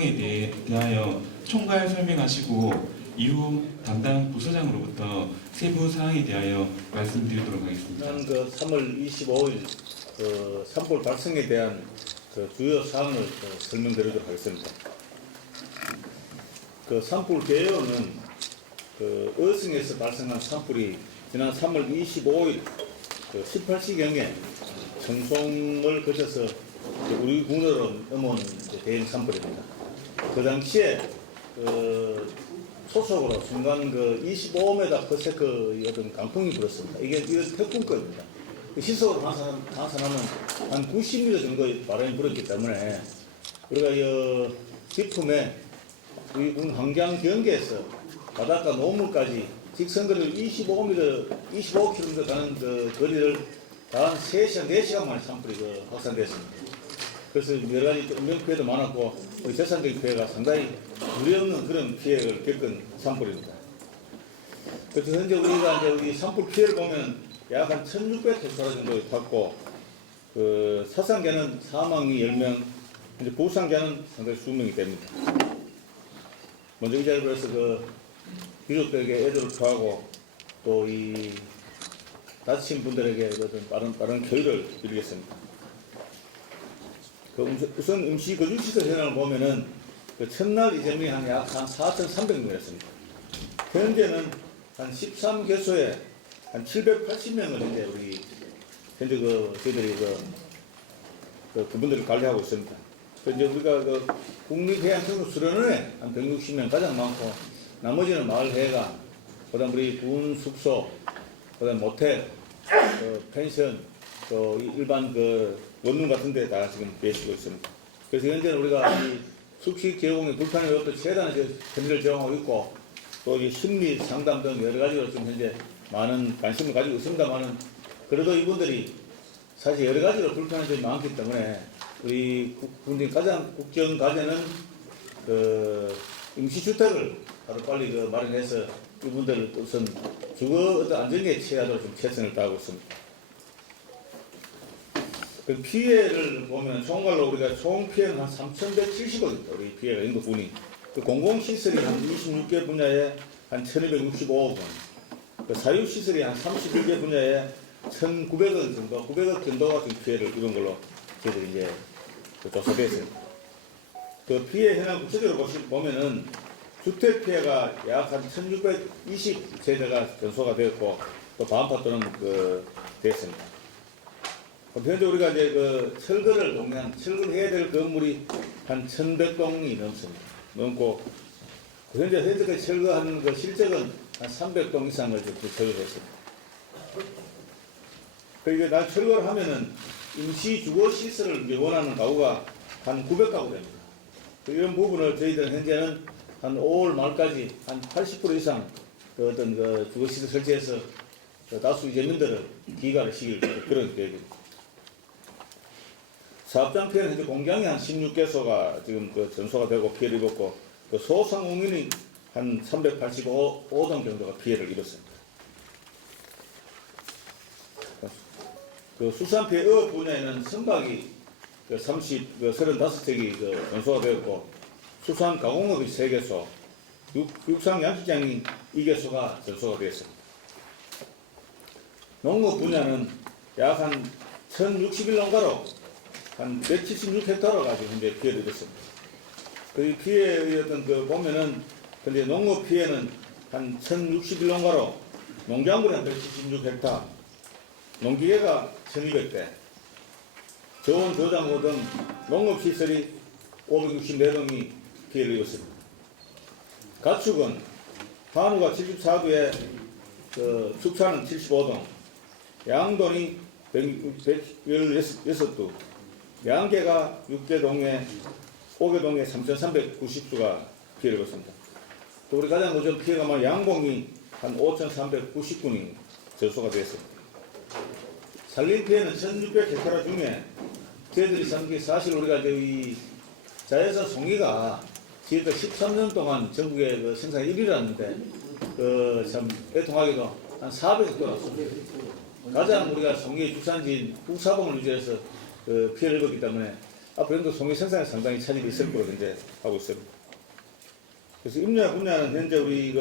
사항에 대하여 총괄 설명하시고 이후 담당 부서장으로부터 세부 사항에 대하여 말씀드리도록 하겠습니다. 지난 3월 25일 산불 발생에 대한 주요 사항을 설명드리도록 하겠습니다. 산불 개요는 어성에서 발생한 산불이 지난 3월 25일 18시경에 청송을 거쳐서 우리 군으로 넘어오는 대형 산불입니다. 그 당시에 소속으로 순간 25m 퍼세크 어떤 강풍이 불었습니다. 이건 태풍급입니다. 시속으로 환산하면 한 90m 정도의 바람이 불었기 때문에 우리가 기품에 우리 군 항장 경계에서 바닷가 노물까지 직선거리를 25km 가는 거리를 단 3시간, 4시간 만에 산불이 확산됐습니다. 그래서 여러 가지 인명 피해도 많았고 재산적인 피해가 상당히 무리없는 그런 피해를 겪은 산불입니다. 그래서 현재 우리가 우리 산불 피해를 보면 약 한 1,600헥타르 정도 받고 사상자는 사망이 10명, 이제 부상자는 상당히 수명이 됩니다. 먼저 이 자리로 해서 유족들에게 애도를 표하고 또 이 다친 분들에게 어떤 빠른 쾌유를 드리겠습니다. 우선 임시 거주시설 현황을 보면은 첫날 이재민이 약 4,300명이었습니다. 현재는 한 13개소에 한 780명을 현재 우리 저희들이 그분들을 관리하고 있습니다. 이제 우리가 국립해양청소수련원에 한 160명 가장 많고 나머지는 마을회관, 그다음 우리 군 숙소, 그다음 모텔, 펜션, 또 일반 원룸 같은 데 다 지금 계시고 있습니다. 그래서 현재는 우리가 이 숙식 제공에 불편이 없도록 재단에 편의를 제공하고 있고 또 이 심리 상담 등 여러 가지로 지금 현재 많은 관심을 가지고 있습니다만은 그래도 이분들이 사실 여러 가지로 불편한 점이 많기 때문에 우리 군의 가장 국정 과제는 임시주택을 바로 빨리 마련해서 이분들을 우선 주거 안정에 취하도록 좀 최선을 다하고 있습니다. 피해를 보면 총괄로 우리가 총 피해는 한 3,170억입니다. 우리 피해가 인구분이. 공공시설이 한 26개 분야에 한 1,265억 원, 사유시설이 한 31개 분야에 1,900억 정도, 900억 정도가 지금 피해를 입은 걸로 저희들이 이제 조사됐습니다. 피해 현황 구체적으로 보면은 주택 피해가 약 한 1,620세대가 전소가 되었고 또 반파또는 됐습니다. 현재 우리가 이제 철거를 철거해야 될 건물이 한 1,100동이 넘고 현재까지 철거하는 실적은 한 300동 이상을 철거했습니다. 그러니까 날 철거를 하면은 임시 주거 시설을 원하는 가구가 한 900가구 됩니다. 이런 부분을 저희들은 현재는 한 5월 말까지 한 80% 이상 어떤 주거 시설 설치해서 다수 이재민들을 기가를 시킬 그런 계획입니다. 사업장 피해는 현재 공장이 한 16개소가 지금 전소가 되고 피해를 입었고 소상공인이 한 385동 정도가 피해를 입었습니다. 수산 피해 어업 분야에는 선박이 35척이 전소가 되었고 수산 가공업이 3개소, 육상 양식장이 2개소가 전소가 되었습니다. 농업 분야는 약 한 1,061농가로 한 176헥타르가 지금 현재 피해를 입었습니다. 그 피해의 보면은 근데 농업 피해는 한 1,061농가로 농작물이 한 176헥타르, 농기계가 1,200대, 저온 저장고 등 농업시설이 564동이 피해를 입었습니다. 가축은 한우가 74두에 축사는 75동, 양돈이 116두, 양계가 6개동에 5개동에 3,390수가 피해를 입었습니다. 또 우리 가장 먼저 피해가 많은 양봉이 한 5,399이 전소가 되었습니다. 산림 피해는 1,600헥타르 중에 저희들이 사실 우리가 이 자연산 송이가 지금까지 13년 동안 전국에 생산 1위라는데 참 애통하게도 한 400헥타르 났습니다. 가장 우리가 송이 축산지인 북사봉을 유지해서 피해를 입었기 때문에 앞으로 연도 송이 생산에 상당히 차질이 있을 거로 현재 하고 있습니다. 그래서 임야 분야는 현재 우리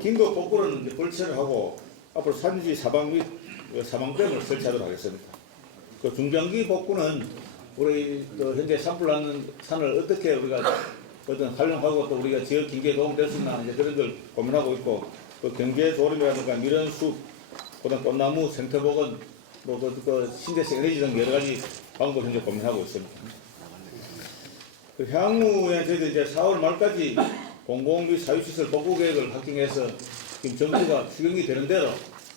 긴급 복구는 이제 벌채를 하고 앞으로 산지 사방 및 사방댐을 설치하도록 하겠습니다. 중장기 복구는 우리 현재 산불 나는 산을 어떻게 우리가 어떤 활용하고 또 우리가 지역 경제에 도움될 수 있나 이제 그런 걸 고민하고 있고 경제 도림이라든가 밀원숲, 그다음 꽃나무, 생태복원, 신재생 에너지 등 여러 가지 방법을 현재 고민하고 있습니다. 향후에 저희들 이제 4월 말까지 공공 및 사유시설 복구 계획을 확정해서 지금 정부가 추경이 되는 대로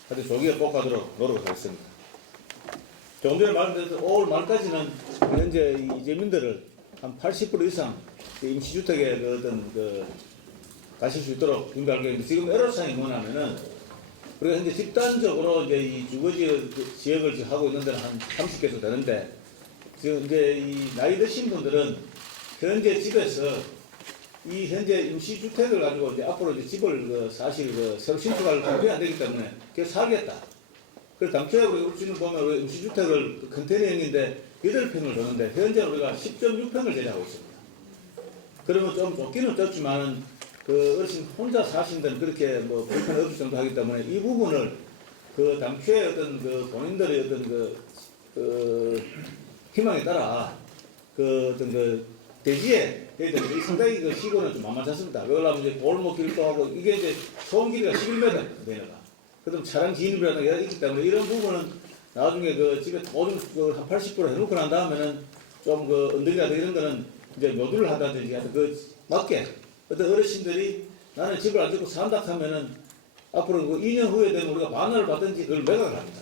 아주 조기에 복구하도록 노력하겠습니다. 조금 전에 말씀드렸던 5월 말까지는 현재 이재민들을 한 80% 이상 임시주택에 가실 수 있도록 준비할 계획인데 지금 애로사항이 뭐냐면은 우리가 현재 집단적으로 이제 이 주거지 지역을 지금 하고 있는 데는 한 30개소 되는데 지금 이제 이 나이 드신 분들은 현재 집에서 이 현재 임시주택을 가지고 이제 앞으로 이제 집을 사실 새로 신축할 준비 안 되기 때문에 그게 사겠다. 그래서 당초에 우리 지금 보면 우리 임시주택을 컨테이너형인데 8평을 줬는데 현재 우리가 10.6평을 제작하고 있습니다. 그러면 좀 좁기는 좁지만은 어르신 혼자 사신 데는 그렇게 불편 없을 정도 하기 때문에 이 부분을 당초에 어떤 본인들의 어떤 희망에 따라 대지에 상당히 시골은 좀 만만찮습니다. 왜 그러냐면 이제 골목길도 하고 이게 이제 소음 길이가 11m 내려가. 그럼 차량 진입이라든가 있기 때문에 이런 부분은 나중에 집에 보증 한 80% 해놓고 난 다음에는 좀 언덕이라든가 이런 거는 이제 노드를 한다든지 맞게 어떤 어르신들이 나는 집을 안 짓고 산다 하면은 앞으로 2년 후에 되면 우리가 반환을 받든지 그걸 매각을 합니다.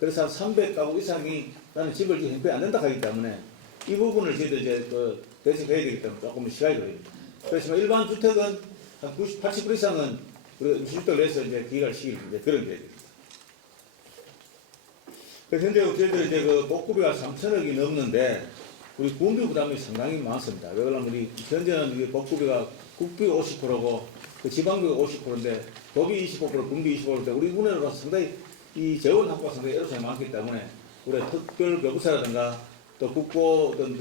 그래서 한 300가구 이상이 나는 집을 지금 형편이 안 된다 하기 때문에 이 부분을 저희들 이제 대책해야 되기 때문에 조금 시간이 걸립니다. 그렇지만 일반 주택은 한 90, 80% 이상은 우리가 임시주택을 내서 이제 기획할 시기를 이제 그런 계획입니다. 그래서 현재 저희들 이제 복구비가 3천억이 넘는데 우리 군비 부담이 상당히 많습니다. 왜 그러냐면 우리 현재는 복구비가 국비 50%고 지방비가 50%인데 도비 25%, 군비 25%인데 우리 군에는 상당히 이 재원 확보가 상당히 애로사항이 많기 때문에 우리 특별 교부사라든가 또 국고 어떤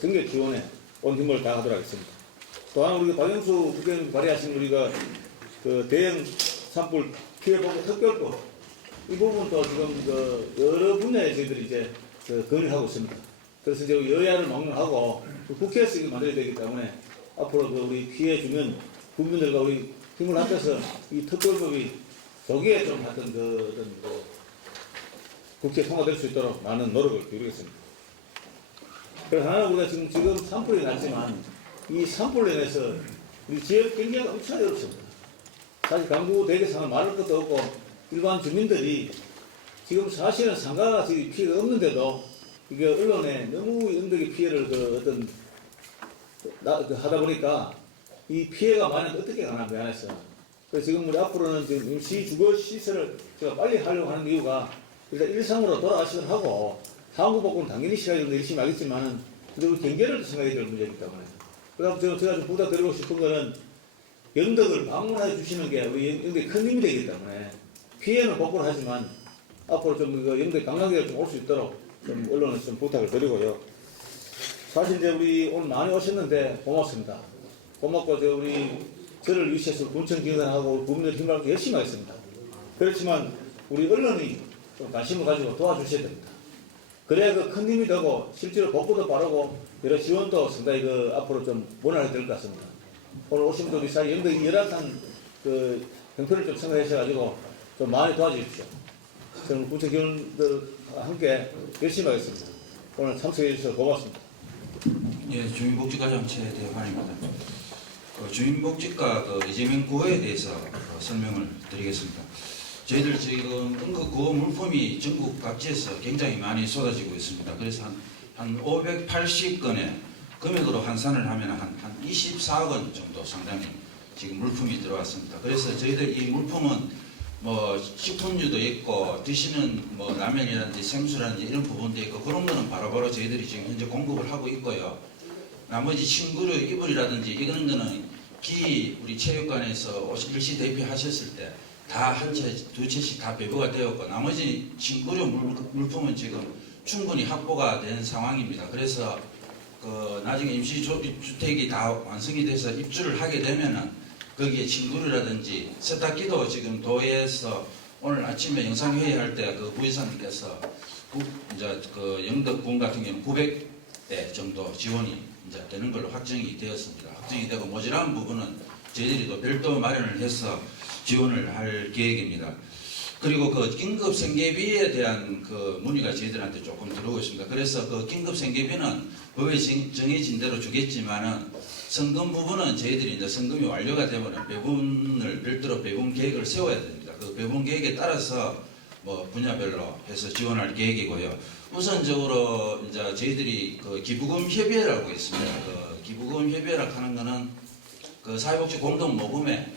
정책 지원에 온 힘을 다하도록 하겠습니다. 또 하나 우리 박영수 국회의원 발의하신 우리가 대형 산불 피해 복구 특별법 이 부분도 지금 여러 분야에 저희들이 이제 건의하고 있습니다. 그래서 이제 여야를 막론하고 국회에서 이거 만들어야 되기 때문에 앞으로 우리 피해 주민 국민들과 우리 힘을 합쳐서 이 특별법이 조기에 좀 하여튼 국회에 통과될 수 있도록 많은 노력을 기울이겠습니다. 그래서 하나 우리가 지금 산불이 났지만 이 산불로 인해서 우리 지역 경제가 엄청나게 어렵습니다. 사실 강구 대개상을 말할 것도 없고 일반 주민들이 지금 사실은 상가가 피해가 없는데도 이게 언론에 너무 연덕의 피해를 하다 보니까 이 피해가 많은데 어떻게 가나 미안해서. 그래서 지금 우리 앞으로는 지금 임시 주거 시설을 제가 빨리 하려고 하는 이유가 일단 일상으로 돌아가시도록 하고 상구 복구는 당연히 시간이 좀 열심히 하겠지만은 그리고 경제를 생각해야 될 문제이기 때문에. 그다음 제가 좀 부탁드리고 싶은 거는 영덕을 방문해 주시는 게 우리 영덕에 큰 힘이 되기 때문에 피해는 복구를 하지만 앞으로 좀 영덕 관광객을 좀 올 수 있도록 좀 언론에 좀 부탁을 드리고요. 사실 이제 우리 오늘 많이 오셨는데 고맙습니다. 고맙고 저를 위시해서 군청 기관하고 국민들 힘을 열심히 하겠습니다. 그렇지만 우리 언론이 좀 관심을 가지고 도와주셔야 됩니다. 그래야 큰 힘이 되고 실제로 복구도 빠르고 여러 지원도 상당히 앞으로 좀 원활하게 될 것 같습니다. 오늘 오신 분들 우리 사이 영덕 열악한 형편을 좀 생각하셔가지고 좀 많이 도와주십시오. 저는 군청 기관들과 함께 열심히 하겠습니다. 오늘 참석해 주셔서 고맙습니다. 예, 주민복지과장 최대환입니다. 주민복지과 이재명 구호에 대해서 설명을 드리겠습니다. 저희들 지금 응급구호 물품이 전국 각지에서 굉장히 많이 쏟아지고 있습니다. 그래서 한 580건의 금액으로 환산을 하면 한 24억 원 정도 상당히 지금 물품이 들어왔습니다. 그래서 저희들 이 물품은 식품류도 있고 드시는 라면이라든지 생수라든지 이런 부분도 있고 그런 거는 바로바로 저희들이 지금 현재 공급을 하고 있고요. 나머지 침구류, 이불이라든지 이런 거는 우리 체육관에서 일시 대피하셨을 때 다 한 채, 두 채씩 다 배부가 되었고 나머지 침구류 물품은 지금 충분히 확보가 된 상황입니다. 그래서 나중에 임시주택이 다 완성이 돼서 입주를 하게 되면은 거기에 침구류라든지 세탁기도 지금 도에서 오늘 아침에 영상회의할 때 그 부의사님께서 이제 그 영덕군 같은 경우는 900대 정도 지원이 이제 되는 걸로 확정이 되었습니다. 확정이 되고 모자란 부분은 저희들이 또 별도 마련을 해서 지원을 할 계획입니다. 그리고 그 긴급 생계비에 대한 그 문의가 저희들한테 조금 들어오고 있습니다. 그래서 그 긴급 생계비는 법에 정해진 대로 주겠지만은 성금 부분은 저희들이 이제 성금이 완료가 되면 배분을 별도로 배분 계획을 세워야 됩니다. 그 배분 계획에 따라서 뭐 분야별로 해서 지원할 계획이고요. 우선적으로 이제 저희들이 그 기부금 협의회라고 있습니다. 그 기부금 협의회라고 하는 거는 그 사회복지 공동 모금회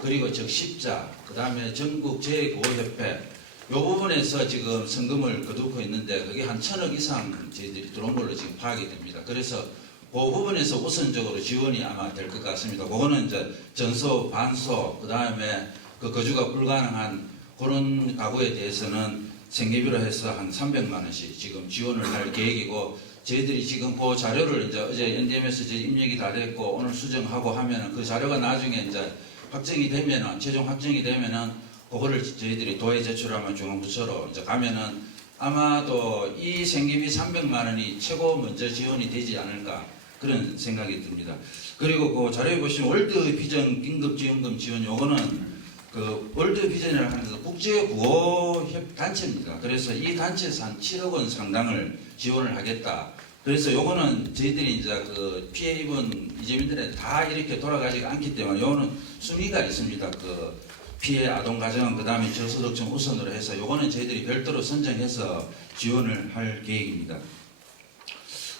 그리고 적십자 그다음에 전국 제9협회 이 부분에서 지금 성금을 거두고 있는데 그게 한 1,000억 이상 저희들이 들어온 걸로 지금 파악이 됩니다. 그래서 그 부분에서 우선적으로 지원이 아마 될 것 같습니다. 그거는 이제 전소, 반소, 그 다음에 그 거주가 불가능한 그런 가구에 대해서는 생계비로 해서 한 300만 원씩 지금 지원을 할 계획이고 저희들이 지금 그 자료를 이제 어제 NDM에서 저희 입력이 다 됐고 오늘 수정하고 하면은 그 자료가 나중에 이제 확정이 되면은 최종 확정이 되면은 그거를 저희들이 도에 제출하면 중앙부처로 이제 가면은 아마도 이 생계비 300만 원이 최고 먼저 지원이 되지 않을까 그런 생각이 듭니다. 그리고 그 자료에 보시면 월드 비전 긴급지원금 지원 요거는 그 월드 비전이라고 하는 그 국제 구호 단체입니다. 그래서 이 단체에서 한 7억 원 상당을 지원을 하겠다. 그래서 요거는 저희들이 이제 그 피해 입은 이재민들에 다 이렇게 돌아가지 않기 때문에 요거는 순위가 있습니다. 그 피해 아동 가정 그 다음에 저소득층 우선으로 해서 요거는 저희들이 별도로 선정해서 지원을 할 계획입니다.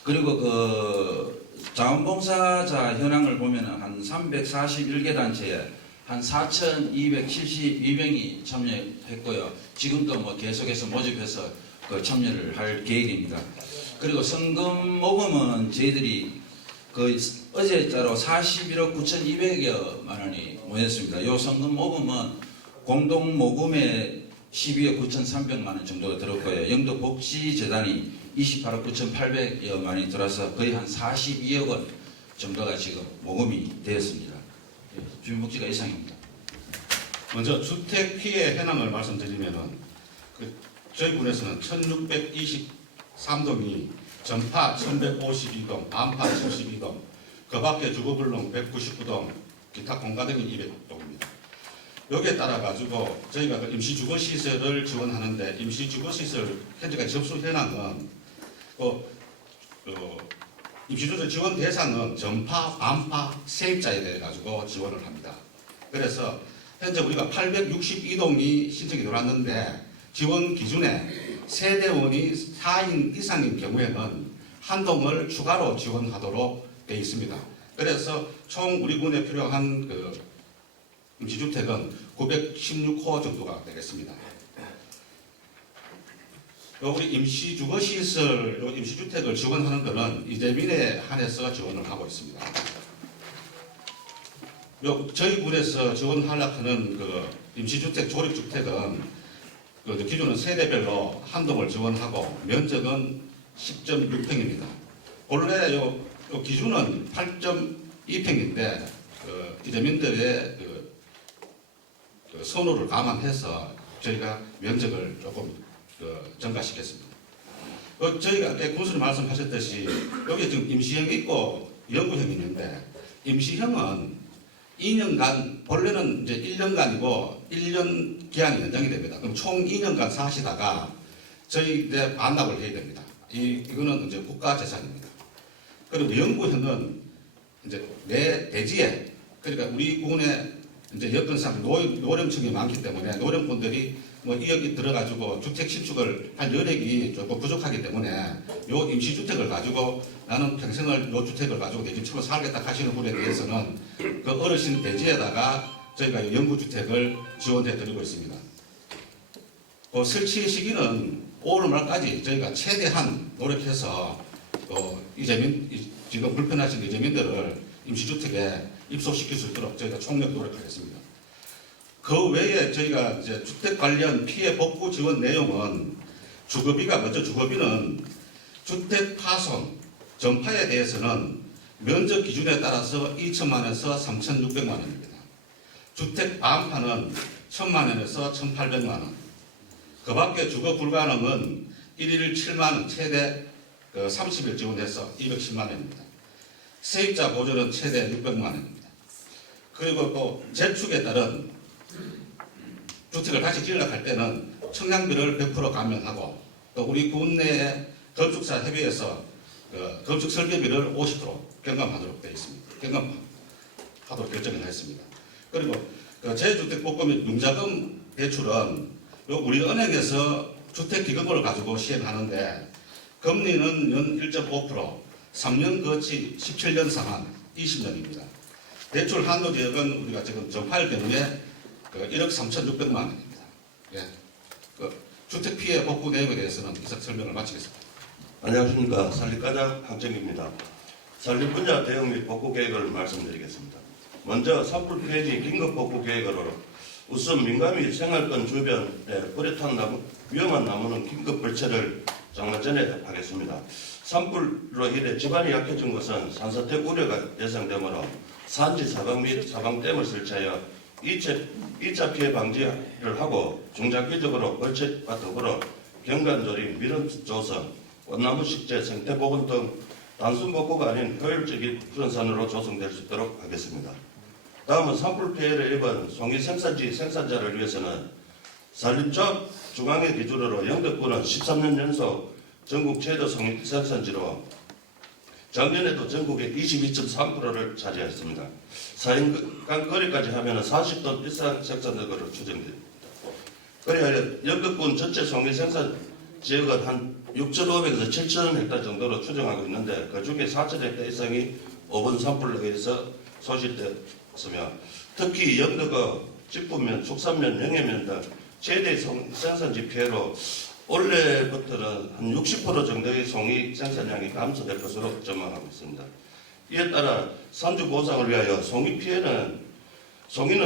그리고 그 자원봉사자 현황을 보면은 한 341개 단체에 한 4,272명이 참여했고요. 지금도 뭐 계속해서 모집해서 그 참여를 할 계획입니다. 그리고 성금 모금은 저희들이 그 어제자로 41억 9,200여만 원이 모였습니다. 이 성금 모금은 공동 모금에 12억 9,300만 원 정도가 들었고요. 영도복지재단이 28억 9,800여만 원이 들어서 거의 한 42억 원 정도가 지금 모금이 되었습니다. 주민복지가 이상입니다. 먼저 주택 피해 현황을 말씀드리면은 저희 군에서는 1623동이 전파 1152동, 반파 72동, 그 밖에 주거불능 199동, 기타 공가등이 200동입니다. 여기에 따라 가지고 저희가 그 임시주거시설을 지원하는데 임시주거시설 현재까지 접수 현황은 임시주거 지원 대상은 전파, 반파, 세입자에 대해 가지고 지원을 합니다. 그래서 현재 우리가 862동이 신청이 들어왔는데 지원 기준에 세대원이 4인 이상인 경우에는 한 동을 추가로 지원하도록 되어 있습니다. 그래서 총 우리 군에 필요한 그 임시주택은 916호 정도가 되겠습니다. 우리 임시주거시설, 임시주택을 지원하는 것은 이재민에 한해서 지원을 하고 있습니다. 저희 군에서 지원하려고 하는 그 임시주택, 조립주택은 그 기준은 세대별로 한 동을 지원하고 면적은 10.6평입니다. 본래 요 기준은 8.2평인데 이재민들의 그 선호를 감안해서 저희가 면적을 조금 증가시켰습니다. 저희가 아까 군수님 말씀하셨듯이 여기 지금 임시형이 있고 영구형이 있는데 임시형은 2년간 본래는 이제 1년간이고 1년 기한이 연장이 됩니다. 그럼 총 2년간 사시다가 저희한테 반납을 해야 됩니다. 이거는 이제 국가 재산입니다. 그리고 영구형은 이제 내 대지에 그러니까 우리 군에 이제 여건상 노령층이 많기 때문에 노령분들이 뭐 2억이 들어가지고 주택 신축을 할 여력이 조금 부족하기 때문에 요 임시주택을 가지고 나는 평생을 요 주택을 가지고 내 집으로 살겠다 하시는 분에 대해서는 그 어르신 대지에다가 저희가 영구주택을 지원해 드리고 있습니다. 설치 시기는 5월 말까지 저희가 최대한 노력해서 지금 불편하신 이재민들을 임시주택에 입소시킬 수 있도록 저희가 총력 노력하겠습니다. 그 외에 저희가 이제 주택 관련 피해 복구 지원 내용은 주거비가 먼저 주거비는 주택 파손, 전파에 대해서는 면적 기준에 따라서 2천만 원에서 3,600만 원입니다. 주택 반파는 1,000만 원에서 1,800만 원. 그 밖에 주거 불가능은 1일 7만 원, 최대 30일 지원해서 210만 원입니다. 세입자 보조는 최대 600만 원입니다. 그리고 또 재축에 따른 주택을 다시 지으려고 할 때는 청량비를 100% 감면하고 또 우리 국내의 건축사 협의회에서 건축 설계비를 50% 경감하도록 되어 있습니다. 경감하도록 결정을 했습니다. 그리고 재주택복구 및 융자금 대출은 우리 은행에서 주택기금을 가지고 시행하는데 금리는 연 1.5%, 3년 거치 17년 상환 20년입니다. 대출 한도 지역은 우리가 지금 전파일 경우에 1억 3,600만 원입니다. 예. 주택 피해 복구 내용에 대해서는 이상 설명을 마치겠습니다. 안녕하십니까. 산림과장 황정기입니다. 산림 분야 대응 및 복구 계획을 말씀드리겠습니다. 먼저 산불 폐지 긴급 복구 계획으로 우선 민감히 생활권 주변에 불에 탄 나무, 위험한 나무는 긴급 벌채를 장마 전에 하겠습니다. 산불로 인해 집안이 약해진 것은 산사태 우려가 예상되므로 산지 사방 및 사방댐을 설치하여 2차 피해 방지를 하고 중장기적으로 벌채와 더불어 경관조림, 미름 조성, 꽃나무 식재, 생태보건 등 단순 복구가 아닌 효율적인 분산으로 조성될 수 있도록 하겠습니다. 다음은 산불 피해를 입은 송이 생산지 생산자를 위해서는 산림조합 중앙회 기준으로 영덕군은 13년 연속 전국 최저 송이 생산지로 작년에도 전국의 22.3%를 차지했습니다. 4인 거리까지 하면 40톤 이상 생산된 것으로 추정됩니다. 그리하여 영덕군 전체 송이 생산 지역은 한 6,500에서 7,000 헥타 정도로 추정하고 있는데 그 중에 4,000 헥타 이상이 5번 산불로 의해서 소실되었으며 특히 영덕의 직분면, 축산면, 영해면 등 최대 생산지 피해로 올해부터는 한 60% 정도의 송이 생산량이 감소될 것으로 전망하고 있습니다. 이에 따라 산주 보상을 위하여 송이는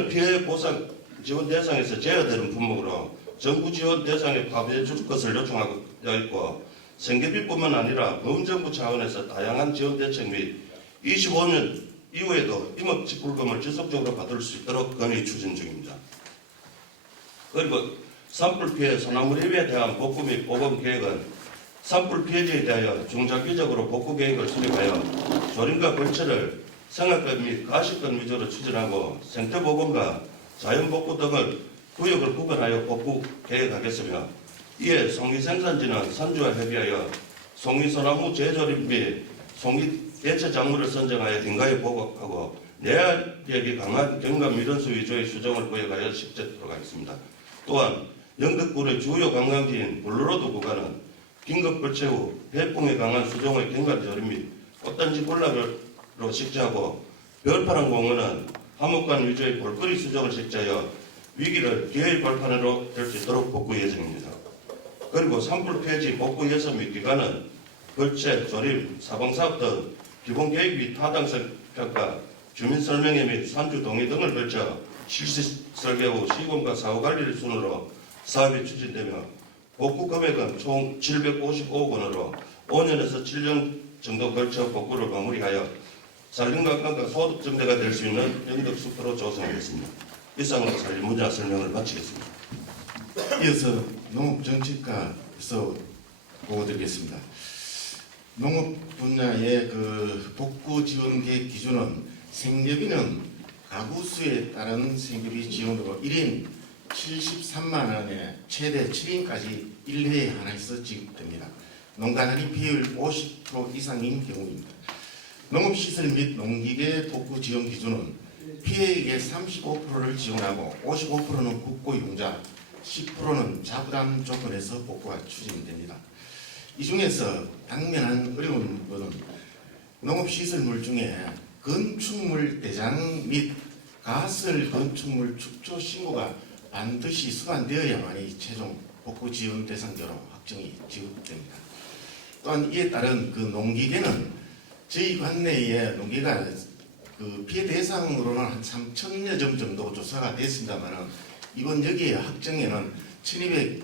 피해 보상 지원 대상에서 제외되는 품목으로 정부 지원 대상에 포함해 줄 것을 요청하고 있고 생계비뿐만 아니라 범정부 차원에서 다양한 지원 대책 및 25년 이후에도 임업직불금을 지속적으로 받을 수 있도록 건의 추진 중입니다. 그리고 산불 피해 소나무 대비에 대한 복구 및 보건 계획은 산불 피해지에 대하여 중장기적으로 복구 계획을 수립하여 조림과 벌채를 생활권 및 가시권 위주로 추진하고 생태보건과 자연복구 등을 구역을 구분하여 복구 계획하겠으며 이에 송이 생산지는 산주와 협의하여 송이 소나무 재조림 및 송이 대체 작물을 선정하여 인가에 보고하고 내화력이 강한 경감 밀원수 위주의 수정을 구역하여 실제토록 하겠습니다. 또한 영덕군의 주요 관광지인 블루로드 구간은 긴급 벌채 후 해풍에 강한 수종의 경관 조림 및 꽃단지 군락으로 식재하고 별파란 공원은 하목관 위주의 볼거리 수종을 식재하여 위기를 기회의 발판으로 될 수 있도록 복구 예정입니다. 그리고 산불 폐지 복구 예산 및 기간은 벌채, 조림, 사방사업 등 기본 계획 및 타당성 평가, 주민 설명회 및 산주 동의 등을 거쳐 실시 설계 후 시공과 사후 관리를 순으로 사업이 추진되며 복구 금액은 총 755억 원으로 5년에서 7년 정도 걸쳐 복구를 마무리하여 산림관광과 소득 증대가 될 수 있는 영덕숲으로 조성하겠습니다. 이상으로 산림 분야 설명을 마치겠습니다. 이어서 농업정책과에서 보고드리겠습니다. 농업 분야의 복구 지원 계획 기준은 생계비는 가구 수에 따른 생계비 지원으로 1인 73만 원에 최대 7인까지 1회에 하나씩 지급됩니다. 농가단위 비율 50% 이상인 경우입니다. 농업시설 및 농기계 복구 지원 기준은 피해액의 35%를 지원하고 55%는 국고용자, 10%는 자부담 조건에서 복구가 추진됩니다. 이 중에서 당면한 어려운 것은 농업시설물 중에 건축물 대장 및 가설 건축물 축조 신고가 반드시 수반되어야만이 최종 복구 지원 대상자로 확정이 지급됩니다. 또한 이에 따른 농기계는 저희 관내에 농기가 피해 대상으로는 한 3,000여 점 정도 조사가 됐습니다만 이번 여기에 확정에는 1,200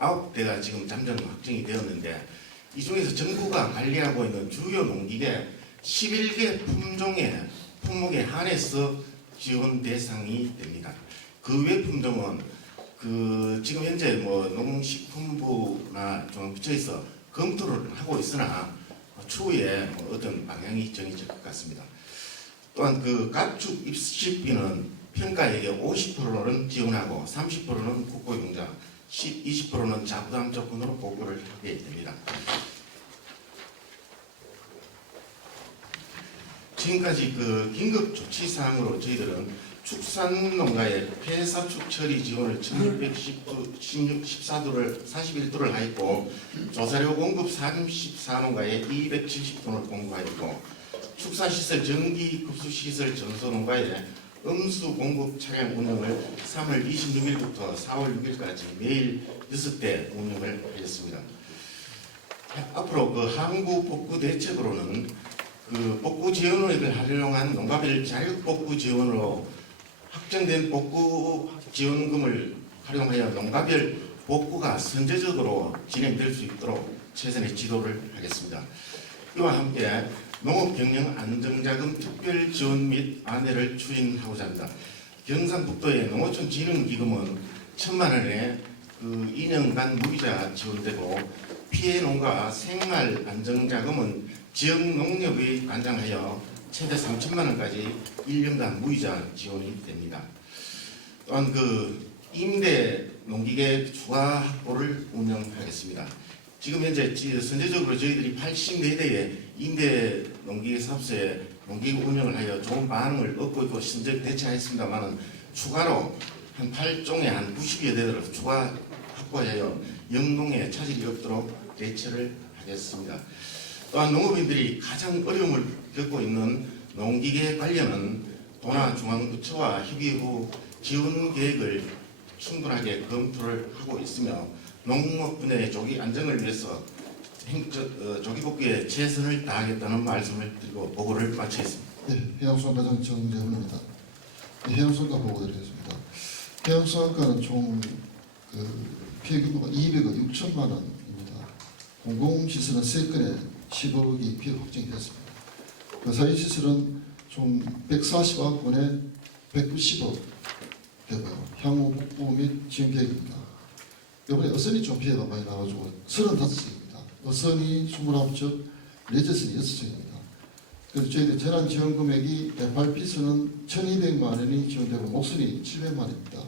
9대가 지금 잠정 확정이 되었는데 이 중에서 정부가 관리하고 있는 주요 농기계 11개 품종의 품목에 한해서 지원 대상이 됩니다. 그 외 품종은 지금 현재 농식품부나 중앙부처에서 검토를 하고 있으나 추후에 어떤 방향이 정해질 것 같습니다. 또한 가축 입식비는 평가액의 50%는 지원하고 30%는 국고용자, 20%는 자부담 조건으로 보고를 하게 됩니다. 지금까지 긴급 조치 사항으로 저희들은 축산농가의 폐사축 처리 지원을 1,614도를 하였고 조사료 공급 34농가에 270톤을 공급하였고 축사시설 전기급수시설 전소농가에 음수 공급 차량 운영을 3월 26일부터 4월 6일까지 매일 6대 운영을 하였습니다. 앞으로 항구 복구 대책으로는 복구 지원을 활용한 농가별 자율 복구 지원으로 확정된 복구 지원금을 활용하여 농가별 복구가 선제적으로 진행될 수 있도록 최선의 지도를 하겠습니다. 이와 함께 농업경영 안정자금 특별 지원 및 안내를 추진하고자 합니다. 경상북도의 농어촌 진흥기금은 1,000만 원의 2년간 무이자 지원되고 피해 농가 생활 안정자금은 지역 농협에 안장하여 최대 3,000만 원까지 1년간 무이자 지원이 됩니다. 또한 임대 농기계 추가 확보를 운영하겠습니다. 지금 현재 선제적으로 저희들이 84대의 임대 농기계 사업소에 농기계 운영을 하여 좋은 반응을 얻고 있고 신적 대체하였습니다만 추가로 한 8종에 한 90여 대를 추가 확보하여 영농에 차질이 없도록 대처를 하겠습니다. 또한 농업인들이 가장 어려움을 겪고 있는 농기계 관련은 도나 중앙부처와 협의 후 지원 계획을 충분하게 검토를 하고 있으며 농업 분야의 조기 안정을 위해서 조기 복귀에 최선을 다하겠다는 말씀을 드리고 보고를 마치겠습니다. 네, 해양수산과장 정재훈입니다. 네, 해양수산과 보고 드리겠습니다. 해양수산과는 총 피해 규모가 200억 6천만 원입니다. 공공시설은 3건에 10억이 피해 확정이 됐습니다. 사회시설은 총 149건에 190억 되고요. 향후 복구 및 지원 계획입니다. 이번에 어선이 좀 피해가 많이 나가지고 35척입니다. 어선이 29척, 레저선이 6척입니다. 그래서 저희들 재난 지원 금액이 FRP선은 1,200만 원이 지원되고 목선이 700만 원입니다.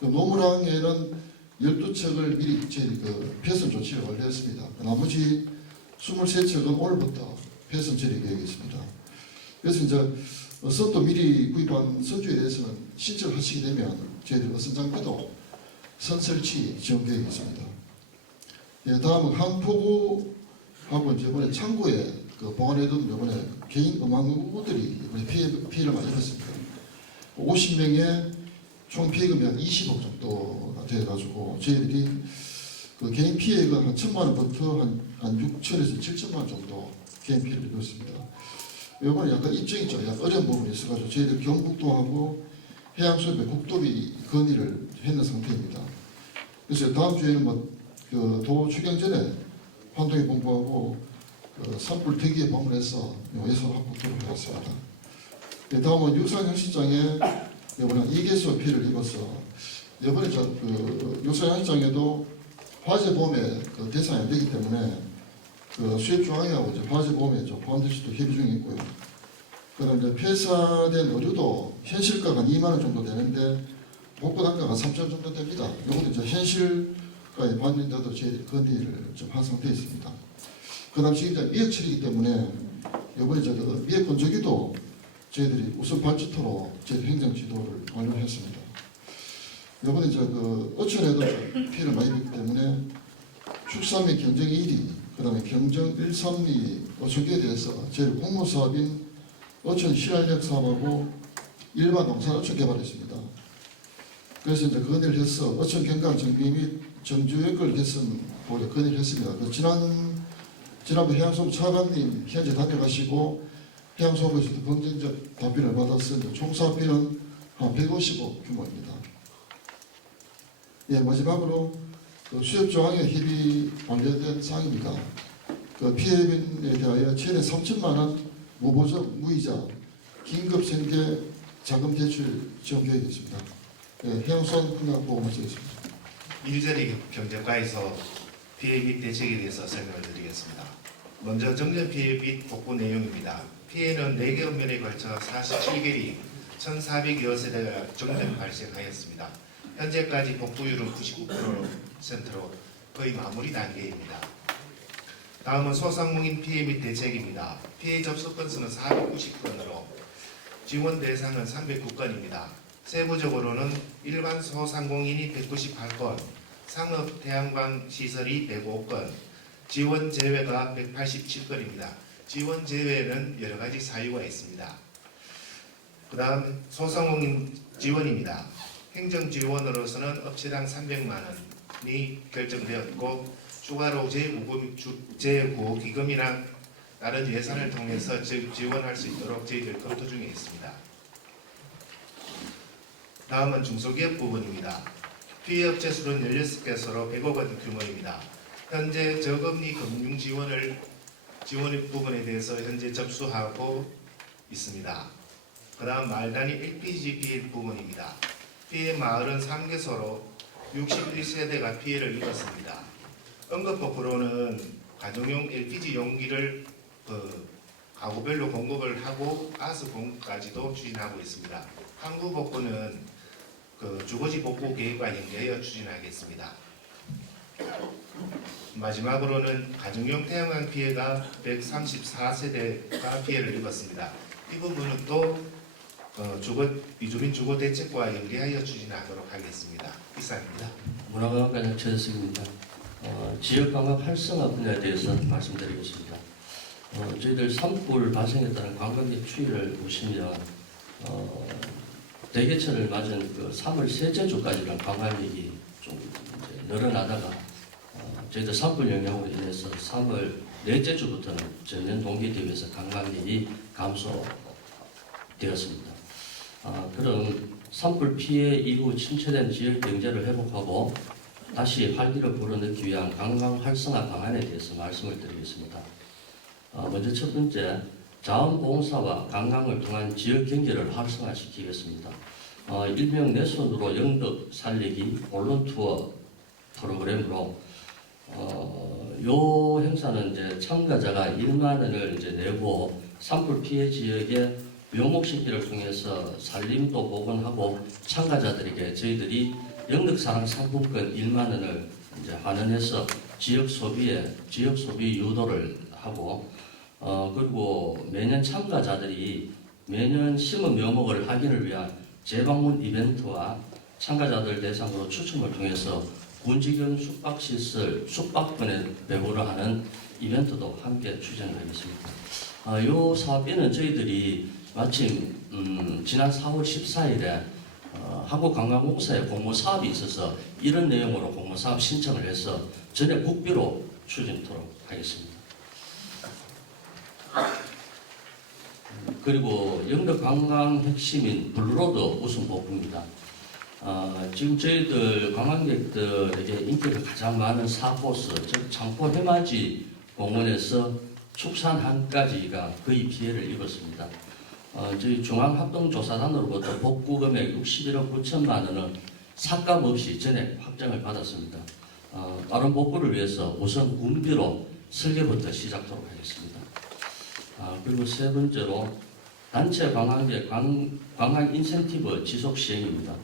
노무랑에는 12척을 미리 저희 폐선 조치를 완료했습니다. 나머지 23척은 오늘부터 폐선 처리 계획이 있습니다. 그래서 이제 어선도 미리 구입한 선주에 대해서는 신청을 하시게 되면 저희들 어선장비도 선 설치 지원 계획이 있습니다. 예, 다음은 한포구하고 이번에 창고에 보관해둔 이번에 개인 음악무들이 이번에 피해를 많이 입었습니다. 50명의 총 피해금이 한 20억 정도가 돼가지고 저희들이 개인 피해가 한 1,000만 원부터 한 6천에서 7천만 원 정도 개인 피해를 입었습니다. 이번에 약간 입증이 좀 약간 어려운 부분이 있어가지고 저희들 경북도하고 해양수협회 국도비 건의를 했는 상태입니다. 그래서 다음 주에는 도 추경 전에 환동에 공부하고 산불 대기에 방문해서 예산 확보토록 하겠습니다. 다음은 육상현시장에 이번에 2개소 피해를 입어서 이번에 육상현시장에도 화재 보험에 대상이 안 되기 때문에 수입 중앙회하고 화재 보험에 포함될 수도 협의 중에 있고요. 그다음 이제 폐사된 의류도 현실가가 2만 원 정도 되는데 복구 단가가 3천 원 정도 됩니다. 이것도 이제 현실가에 반영돼도 저희들이 건의를 좀 한 상태에 있습니다. 그다음 지금 이제 미역철이기 때문에 이번에 미역 건조기도 저희들이 우선 발주토로 저희 행정 지도를 완료했습니다. 이번에 이제 어촌에도 피해를 많이 입기 때문에 축산 및 경정 1위, 그다음에 경정 1, 3위 어촌계에 대해서 저희 공모사업인 어촌 실활력 사업하고 일반 농산 어촌 개발했습니다. 그래서 이제 건의를 해서 어촌 경강 정비 및 정주역을 개선 보려 건의를 했습니다. 지난번 해양소부 차관님 현재 다녀가시고 해양소부에서도 긍정적 답변을 받아서 총 사업비는 한 150억 규모입니다. 예, 마지막으로 그 수협 조항에 협의 완료된 사항입니다. 그 피해빈에 대하여 최대 3천만 원 무보적 무이자 긴급 생계 자금 대출 지원 계획이 있습니다. 해양수산 분야 보고 마치겠습니다. 일자리 경제과에서 피해 및 대책에 대해서 설명을 드리겠습니다. 먼저 정전 피해 및 복구 내용입니다. 피해는 4개 읍면에 걸쳐 47개리 1,400여 세대가 정전 발생하였습니다. 현재까지 복구율은 99%로 거의 마무리 단계입니다. 다음은 소상공인 피해 및 대책입니다. 피해 접수 건수는 490건으로 지원 대상은 309건입니다. 세부적으로는 일반 소상공인이 198건, 상업 태양광 시설이 105건, 지원 제외가 187건입니다. 지원 제외는 여러 가지 사유가 있습니다. 그 다음 소상공인 지원입니다. 행정 지원으로서는 업체당 300만 원이 결정되었고 추가로 제9기금이나 다른 예산을 통해서 지원할 수 있도록 저희들 검토 중에 있습니다. 다음은 중소기업 부분입니다. 피해 업체 수는 16개소로 100억 원 규모입니다. 현재 저금리 금융 지원 부분에 대해서 현재 접수하고 있습니다. 그 다음 말단위 LPG 피해 부분입니다. 피해 마을은 3개소로 61세대가 피해를 입었습니다. 응급복구로는 가정용 LPG 용기를 가구별로 공급을 하고 가스 공급까지도 추진하고 있습니다. 항구복구는 주거지 복구 계획과 연계하여 추진하겠습니다. 마지막으로는 가정용 태양광 피해가 134세대가 피해를 입었습니다. 이 부분은 또 이주민 주거 대책과 연계하여 추진하도록 하겠습니다. 이상입니다. 문화관광과장 최재석입니다. 지역관광 활성화 분야에 대해서 말씀드리겠습니다. 저희들 산불 발생에 따른 관광객 추이를 보시면 대개천을 맞은 그 3월 셋째 주까지는 관광객이 좀 이제 늘어나다가 저희들 산불 영향으로 인해서 3월 넷째 주부터는 전년 동기 대비해서 관광객이 감소되었습니다. 그런 산불 피해 이후 침체된 지역 경제를 회복하고 다시 활기를 불어넣기 위한 관광 활성화 방안에 대해서 말씀을 드리겠습니다. 먼저 첫 번째, 자원봉사와 관광을 통한 지역 경제를 활성화시키겠습니다. 일명 내 손으로 영덕 살리기 언론 투어 프로그램으로 요 행사는 이제 참가자가 1만 원을 이제 내고 산불 피해 지역에 묘목시기를 통해서 산림도 복원하고 참가자들에게 저희들이 영덕사랑 상품권 1만 원을 이제 환원해서 지역 소비 유도를 하고 그리고 매년 참가자들이 매년 심은 묘목을 확인을 위한 재방문 이벤트와 참가자들 대상으로 추첨을 통해서 군직용 숙박시설 숙박권을 배부를 하는 이벤트도 함께 추진하겠습니다. 이 사업에는 저희들이 마침 지난 4월 14일에 한국관광공사에 공모사업이 있어서 이런 내용으로 공모사업 신청을 해서 전액 국비로 추진토록 하겠습니다. 그리고 영덕관광 핵심인 블루로드 우승 복구입니다. 지금 저희들 관광객들에게 인기가 가장 많은 4코스, 즉 창포 해맞이 공원에서 축산항까지가 거의 피해를 입었습니다. 저희 중앙합동조사단으로부터 복구 금액 61억 9천만 원은 삭감 없이 전액 확정을 받았습니다. 빠른 복구를 위해서 우선 군비로 설계부터 시작하도록 하겠습니다. 그리고 세 번째로 단체 관광객 관광 인센티브 지속 시행입니다.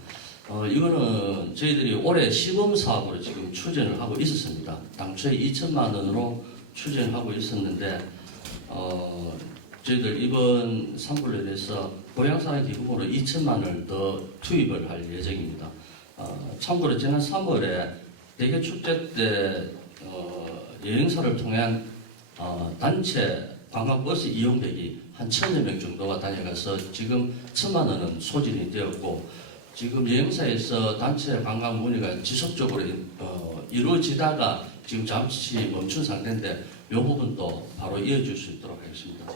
이거는 저희들이 올해 시범 사업으로 지금 추진을 하고 있었습니다. 당초에 2천만 원으로 추진하고 있었는데 저희들 이번 산불에 대해서 고향사랑 기금으로 2천만 원을 더 투입을 할 예정입니다. 참고로 지난 3월에 대개 축제 때 여행사를 통한 단체 관광버스 이용객이 한 1,000여 명 정도가 다녀가서 지금 1,000만 원은 소진이 되었고 지금 여행사에서 단체 관광 문의가 지속적으로 이루어지다가 지금 잠시 멈춘 상태인데 이 부분도 바로 이어질 수 있도록 하겠습니다.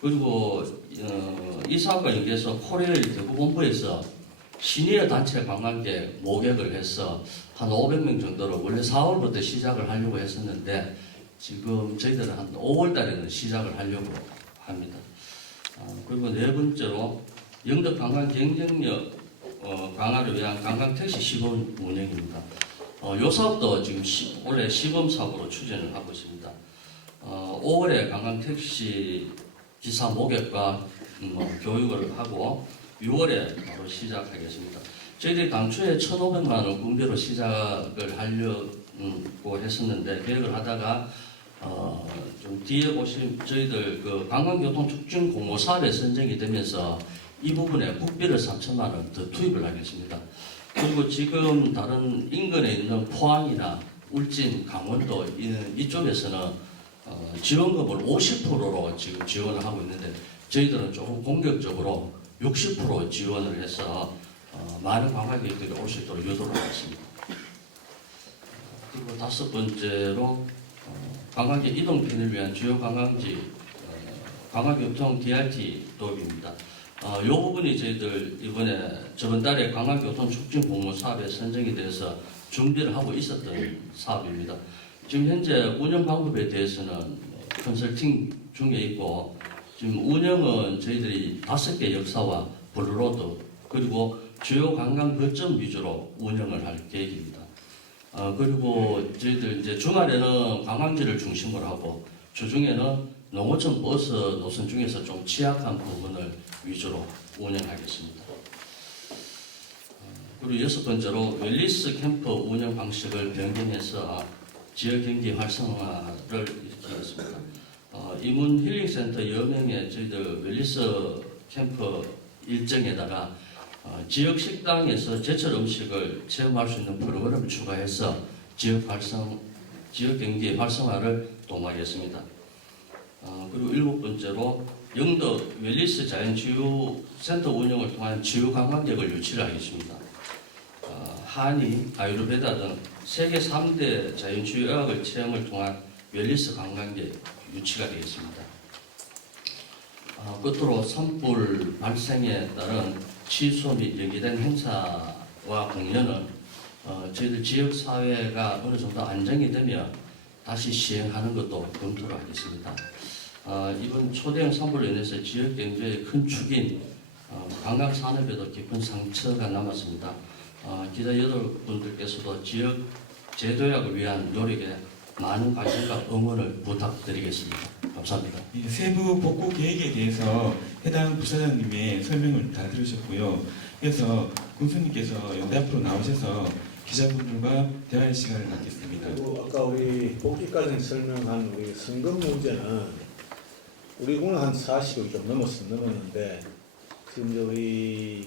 그리고 이 사업과 연계해서 코레일 대구본부에서 시니어 단체 관광객 모객을 해서 한 500명 정도로 원래 4월부터 시작을 하려고 했었는데 지금 저희들은 한 5월 달에는 시작을 하려고 합니다. 그리고 네 번째로 영덕 관광 경쟁력 강화를 위한 관광 택시 시범 운영입니다. 요 사업도 지금 올해 시범 사업으로 추진을 하고 있습니다. 5월에 관광 택시 기사 모객과 교육을 하고 6월에 바로 시작하겠습니다. 저희들이 당초에 1,500만 원 군비로 시작을 하려고 했었는데 계획을 하다가 좀 뒤에 보시면 저희들 그 관광교통 촉진 공모 사업에 선정이 되면서 이 부분에 국비를 3천만 원 더 투입을 하겠습니다. 그리고 지금 다른 인근에 있는 포항이나 울진, 강원도 이쪽에서는 지원금을 50%로 지금 지원을 하고 있는데 저희들은 조금 공격적으로 60% 지원을 해서 많은 관광객들이 올 수 있도록 유도를 하겠습니다. 그리고 다섯 번째로 관광객 이동 편의를 위한 주요 관광지 관광교통 DRT 도입입니다. 이 부분이 저희들 이번에 저번 달에 관광교통 촉진 공모 사업에 선정이 돼서 준비를 하고 있었던 사업입니다. 지금 현재 운영 방법에 대해서는 컨설팅 중에 있고 지금 운영은 저희들이 5개 역사와 블루로드 그리고 주요 관광 거점 위주로 운영을 할 계획입니다. 그리고 저희들 이제 주말에는 관광지를 중심으로 하고 주중에는 농어촌 버스 노선 중에서 좀 취약한 부분을 위주로 운영하겠습니다. 그리고 여섯 번째로 웰니스 캠프 운영 방식을 변경해서 지역 경기 활성화를 일으키겠습니다. 이문 힐링센터 여명의 저희들 웰니스 캠프 일정에다가 지역 식당에서 제철 음식을 체험할 수 있는 프로그램을 추가해서 지역 경기 활성화를 도모하겠습니다. 그리고 일곱 번째로 영덕 웰니스 자연치유센터 운영을 통한 치유 관광객을 유치를 하겠습니다. 한의, 아유르베다 등 세계 3대 자연치유 의학을 체험을 통한 웰니스 관광객 유치가 되겠습니다. 끝으로 산불 발생에 따른 취소 및 연기된 행사와 공연은 저희들 지역사회가 어느 정도 안정이 되면 다시 시행하는 것도 검토를 하겠습니다. 이번 초대형 산불로 인해서 지역 경제의 큰 축인 관광산업에도 깊은 상처가 남았습니다. 기자 여러분들께서도 지역 재도약을 위한 노력에 많은 관심과 응원을 부탁드리겠습니다. 감사합니다. 세부 복구 계획에 대해서 해당 부사장님의 설명을 다 들으셨고요. 그래서 군수님께서 연대 앞으로 나오셔서 기자분들과 대화의 시간을 갖겠습니다. 그리고 아까 우리 복귀까지 설명한 우리 성금 문제는 우리 군은 한 40억이 좀 넘었는데 지금 이제 우리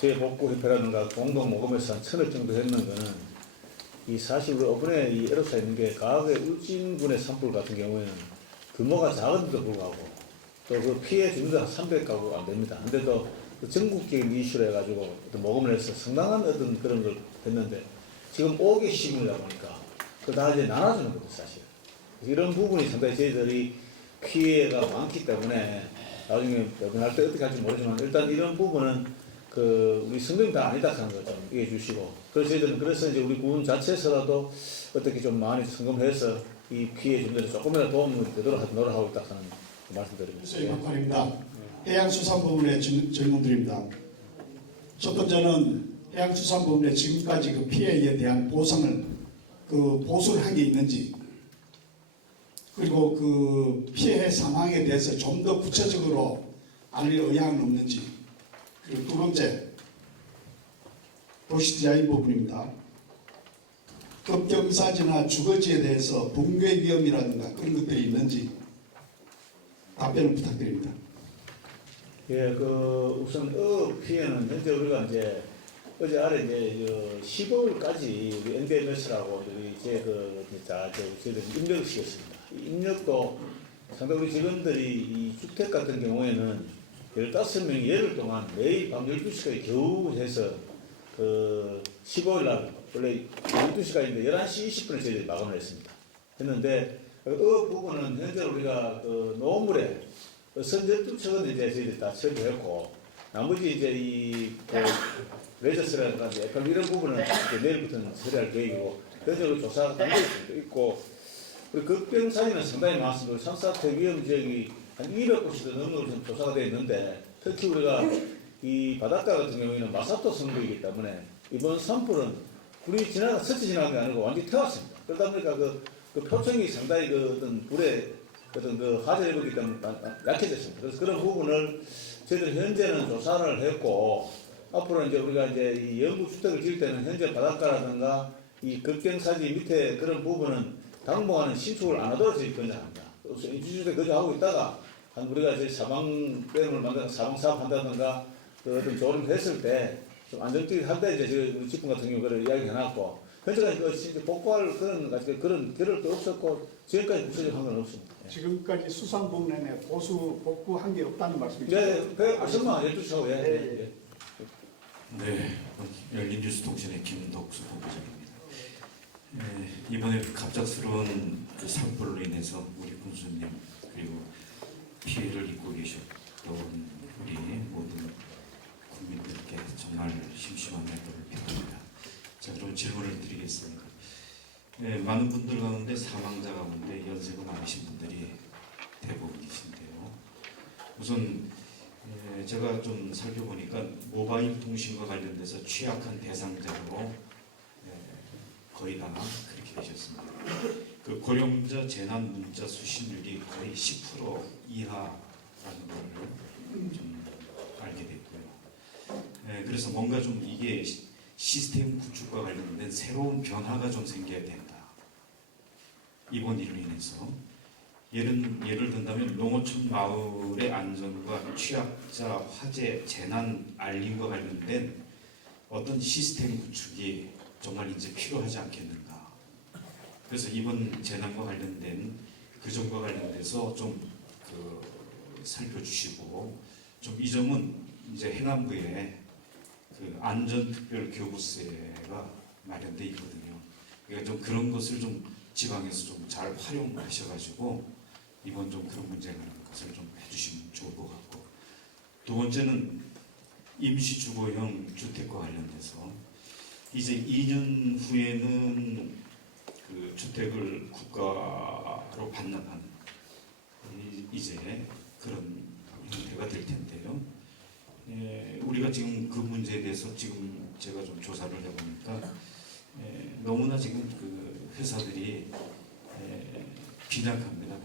재복구협회라든가 공동 모금에서 한 1,000억 정도 했는 거는 이 사실 우리 이번에 이 에러사 있는 게 과거의 울진군의 산불 같은 경우에는 규모가 작은데도 불구하고 또 그 피해 주민들 한 300가구가 안 됩니다. 근데도 그 전국적인 이슈로 해가지고 모금을 해서 상당한 어떤 그런 걸 했는데 지금 5개 시군이다 보니까 그 다 이제 나눠주는 거죠 사실. 이런 부분이 상당히 저희들이 피해가 많기 때문에 나중에 할 때 어떻게 할지 모르지만 일단 이런 부분은 우리 성금이 다 아니다 하는 거 좀 이해해 주시고 그래서 저희들은 그래서 이제 우리 군 자체에서라도 어떻게 좀 많이 성금해서 이 피해 주민들이 조금이라도 도움이 되도록 노력하고 있다 하는 말씀드립니다. 이박관입니다. 해양수산부문의 질문드립니다. 첫 번째는 해양수산부문의 지금까지 그 피해에 대한 보수를 한 게 있는지, 그리고 그 피해 상황에 대해서 좀 더 구체적으로 알릴 의향은 없는지, 그리고 두 번째, 도시디자인 부분입니다. 급경사지나 주거지에 대해서 붕괴 위험이라든가 그런 것들이 있는지 답변을 부탁드립니다. 예, 우선 피해는 현재 우리가 이제 어제 아래 이제 15일까지 우리 NDMS라고 저희들 입력을 시켰습니다. 입력도 상당히 우리 직원들이 이 주택 같은 경우에는 15명이 열흘 동안 매일 밤 12시까지 겨우 해서 15일날 원래 12시까지인데 11시 20분에 저희들이 마감을 했습니다. 했는데 부분은 현재 우리가 노물에 선제투척은 이제 저희들이 다 처리했고 나머지 이제 그 레저스라든가 약간 이런 부분은 이제 내일부터는 처리할 계획이고 전적으로 조사가 단계에 있고 그리고 급경 사진은 상당히 많습니다. 산사태 위험 지역이 한 200곳이 넘는 좀 조사가 되어 있는데 특히 우리가 이 바닷가 같은 경우에는 마사토 성분이기 때문에 이번 산불은 불이 스쳐 지나간 게 아니고 완전히 태웠습니다. 그러다 보니까 그 표층이 상당히 그 어떤 불의 어떤 그 화재 일이기 때문에 약해졌습니다. 그래서 그런 부분을 저희들 현재는 조사를 했고 앞으로 이제 우리가 이제 이 영구 주택을 지을 때는 현재 바닷가라든가 이 급경사지 밑에 그런 부분은 당분간은 신축을 안 하도록 저희 권장합니다. 그래서 인주주택 거주하고 있다가 한 우리가 이제 사방댐을 만들어 사방 사업 한다든가 그 어떤 조례를 했을 때 좀 안정적이게 할 때 이제 우리 집분 같은 경우 그걸 이야기 해놨고 현재까지 그 복구할 그런 계획도 없었고 지금까지 구체적인 건 없습니다. 지금까지 수상복내에 보수 복구한 게 없다는 말씀이시죠? 네, 설명 해주시고 예. 네, 열린뉴스통신의 김덕수 본부장입니다. 이번에 갑작스러운 그 산불로 인해서 우리 군수님 그리고 피해를 입고 계셨던 우리 모든 국민들께 정말 심심한 애도를 표합니다. 자, 그럼 질문을 드리겠습니다. 많은 분들 가운데 사망자 가운데 연세가 많으신 분들이 대부분이신데요. 우선 제가 좀 살펴보니까 모바일 통신과 관련돼서 취약한 대상자로 거의 다 그렇게 되셨습니다. 그 고령자 재난 문자 수신율이 거의 10% 이하라는 걸 좀 알게 됐고요. 그래서 뭔가 좀 이게 시스템 구축과 관련된 새로운 변화가 좀 생겨야 된다. 이번 일로 인해서 예를 든다면 농어촌 마을의 안전과 취약자 화재 재난 알림과 관련된 어떤 시스템 구축이 정말 이제 필요하지 않겠는가. 그래서 이번 재난과 관련된 그 점과 관련돼서 좀 살펴주시고 좀 이 점은 이제 행안부에 그 안전특별교부세가 마련돼 있거든요. 그러니까 좀 그런 것을 좀 지방에서 좀 잘 활용하셔가지고 이번 좀 그런 문제가 있는 것을 좀 해주시면 좋을 것 같고, 두 번째는 임시주거형 주택과 관련돼서 이제 2년 후에는 그 주택을 국가로 반납하는 이제 그런 형태가 될 텐데요. 우리가 지금 그 문제에 대해서 지금 제가 좀 조사를 해보니까 너무나 지금 그 회사들이 빈약합니다.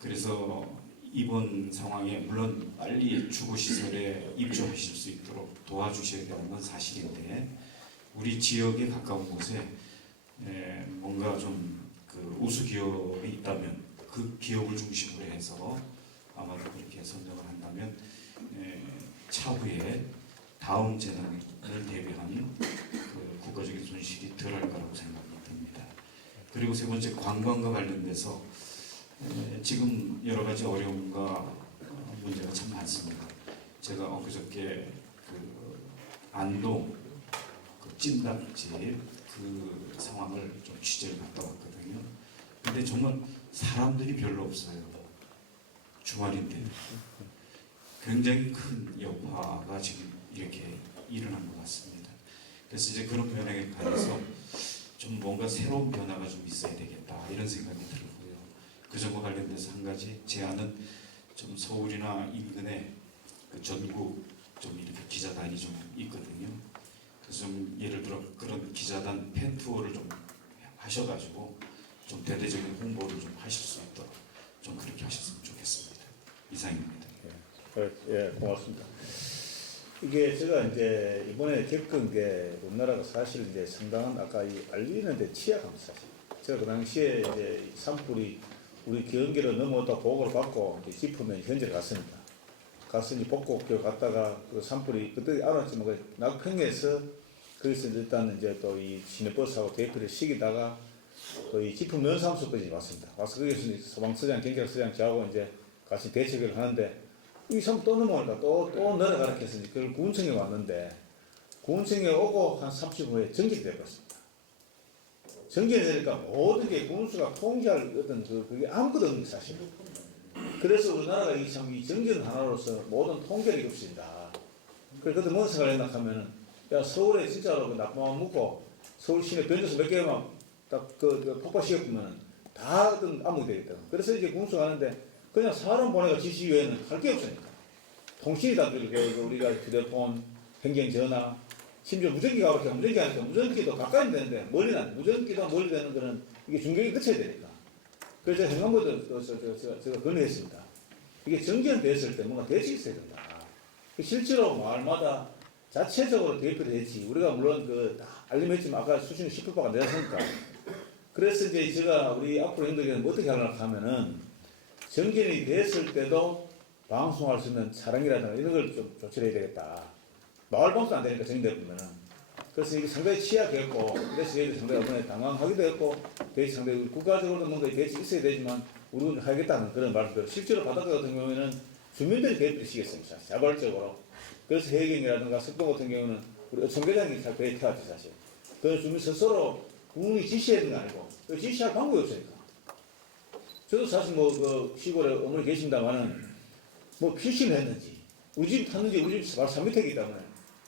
그래서 이번 상황에 물론 빨리 주거시설에 입주하실 수 있도록 도와주셔야 되는 건 사실인데 우리 지역에 가까운 곳에 뭔가 좀 그 우수 기업이 있다면 그 기업을 중심으로 해서 아마도 그렇게 선정을 한다면 차후에 다음 재난을 대비한 그 국가적인 손실이 덜할 거라고 생각이 듭니다. 그리고 세 번째 관광과 관련돼서 지금 여러 가지 어려움과 문제가 참 많습니다. 제가 엊그저께 그 안동 그 찜닭집 그 상황을 좀 취재를 갔다 왔거든요. 근데 정말 사람들이 별로 없어요. 주말인데 굉장히 큰 여파가 지금 이렇게 일어난 것 같습니다. 그래서 이제 그런 면에 관해서 좀 뭔가 새로운 변화가 좀 있어야 되겠다 이런 생각이 들고요. 그 점과 관련돼서 한 가지 제안은 좀 서울이나 인근에 그 전국 좀 이렇게 기자단이 좀 있거든요. 그래서 좀 예를 들어 그런 기자단 팬 투어를 좀 하셔가지고 좀 대대적인 홍보를 좀 하실 수 있도록 좀 그렇게 하셨으면 좋겠습니다. 이상입니다. 예, 고맙습니다. 이게 제가 이제 이번에 겪은 게 우리나라가 사실 이제 상당한 아까 이 알리는데 취약합니다. 사실 제가 그 당시에 이제 산불이 우리 경기를 넘어왔다 보고를 받고 이제 짚으면 현재를 갔습니다. 가서 이제 복곡교 갔다가 그 산불이 그때 알았지만 그 낙평에서 거기서 일단 이제 또 이 시내버스하고 대피를 시키다가 또 이 짚은 면사무소까지 왔습니다. 와서 거기서 소방서장, 경찰서장 저하고 이제 같이 대책을 하는데 이 산불 또 넘어오니까 또 내려가라 해서 그걸 구운청에 왔는데 구운청에 오고 한 30분 후에 정지가 되어버렸습니다. 정지가 되니까 모든 게 군수가 통제할 어떤 그게 아무것도 없는 게 사실. 그래서 우리나라가 이 정지는 하나로서 모든 통제력이 없습니다. 그래 그때 뭔 생각을 했나 하면은 야 서울에 진짜로 그 나쁜 마음 먹고 서울 시내 변조소 몇 개만 딱그 폭파시켰으면 다 어떤 암흑이 되겠다. 그래서 이제 공수하는데 그냥 사람 보내가 지시 외에는 할 게 없으니까 통신이 다 들게 우리가 휴대폰, 행정전화, 심지어 무전기가 그렇게 무전기 하니까 무전기도 가까이 되는데 멀리 난 무전기도 멀리 되는 거는 이게 중격이 거쳐야 되니까. 그래서 행안부도 제가 건의했습니다. 이게 정지연됐을 때 뭔가 대책이 있어야 된다. 실제로 마을마다 자체적으로 대표를 했지. 우리가 물론 다 알림했지만 아까 수준이 10%밖에 안 되었으니까. 그래서 이제 제가 우리 앞으로 행동에는 어떻게 하려고 하면은 정지연이 됐을 때도 방송할 수 있는 차량이라든가 이런 걸 좀 조치를 해야 되겠다. 마을 방송 안 되니까 정지되면은. 그래서 이게 상당히 취약했고, 그래서 저희들 상당히 이번에 당황하기도 했고, 대신 상당히 국가적으로도 뭔가 대책이 있어야 되지만, 우리는 하겠다는 그런 말들. 실제로 바닷가 같은 경우에는 주민들이 대표를 시켰습니다. 자발적으로. 그래서 해경이라든가 석동 같은 경우는 우리 어촌계장이 잘 배태왔지, 사실. 그 주민 스스로 국민이 지시해야 되는 거 아니고, 그 지시할 방법이 없으니까. 저도 사실 그 시골에 어머니 계신다마는 뭐 필신을 했는지, 우리 집 탔는지 우리 집 바로 3m이기 때문에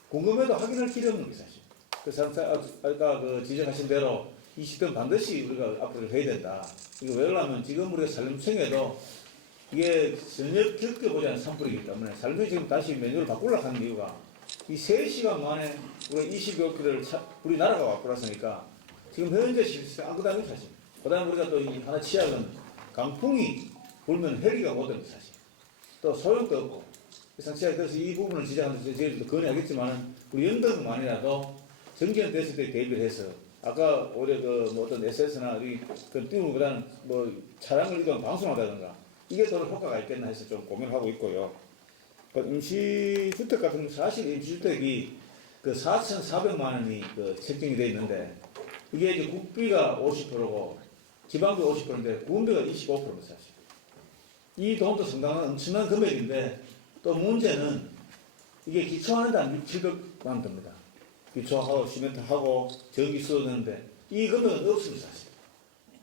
궁금해도 확인할 필요 없는 게 사실. 그래서 아까 그 지적하신 대로 20대 반드시 우리가 앞으로 해야 된다. 이거 왜 그러냐면 지금 우리가 산림청에도 이게 전혀 겪어보지 않은 산불이기 때문에 산림청이 지금 다시 메뉴를 바꾸려고 하는 이유가 이 3시간 만에 우리가 25km를 우리나라가 바꾸었으니까 지금 현재 실시간 아무것도 사실. 그 다음에 우리가 또 이 하나 취약은 강풍이 불면 헬기가 못 됩니다 사실. 또 소용도 없고. 그래서 이 부분을 지적하면서 저희들도 건의하겠지만 우리 연덕만이라도 정기현 됐을 때 대비를 해서 아까 올해 뭐 어떤 SS나 그 띄우기보다는 뭐 차량을 이동 방송하다든가 이게 더 효과가 있겠나 해서 좀 고민하고 있고요. 그 임시주택 같은 경우 사실 임시주택이 그 4,400만 원이 그 책정이 돼 있는데 이게 이제 국비가 50%고 지방비 50%인데 구분비가 25%입니다 사실. 이 돈도 상당한 엄청난 금액인데 또 문제는 이게 기초하는데 한 6, 700만 원 듭니다. 기초하고 시멘트하고 전기 쓰는데 이 금액은 없습니다 사실.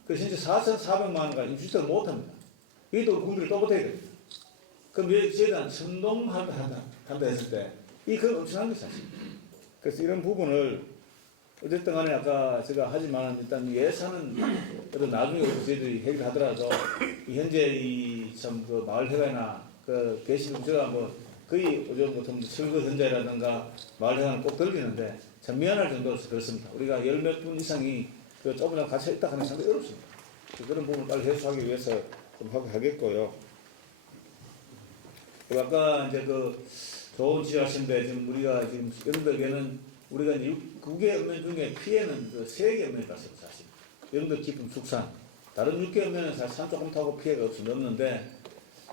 그래서 현재 4,400만 원과 임시주택을 못합니다. 이게 또 국비를 또 못해야 됩니다. 그럼 저희가 천동한다 했을 때 이 금액 엄청난 게 사실. 그래서 이런 부분을 어쨌든 간에 아까 제가 하지만 일단 예산은 그래도 나중에 저희들이 해결하더라도 현재 이 참 그 마을회관이나 그 계시는 제가 뭐 거의 요즘 같은 철거 현장이라든가 마을회관을 꼭 들리는데 참 미안할 정도로서 그렇습니다. 우리가 10몇 분 이상이 그 좁은 같이 있다 하는 상당히 어렵습니다. 그런 부분을 빨리 해소하기 위해서 좀 하겠고요. 그리고 아까 이제 그 좋은 지적하신데 지금 우리가 지금 영덕에는 우리가 이제 9개 읍면 중에 피해는 그 3개 읍면이 봤습니다. 사실 영덕 깊은 숙산 다른 6개 읍면은 사실 산 조금 타고 피해가 없는데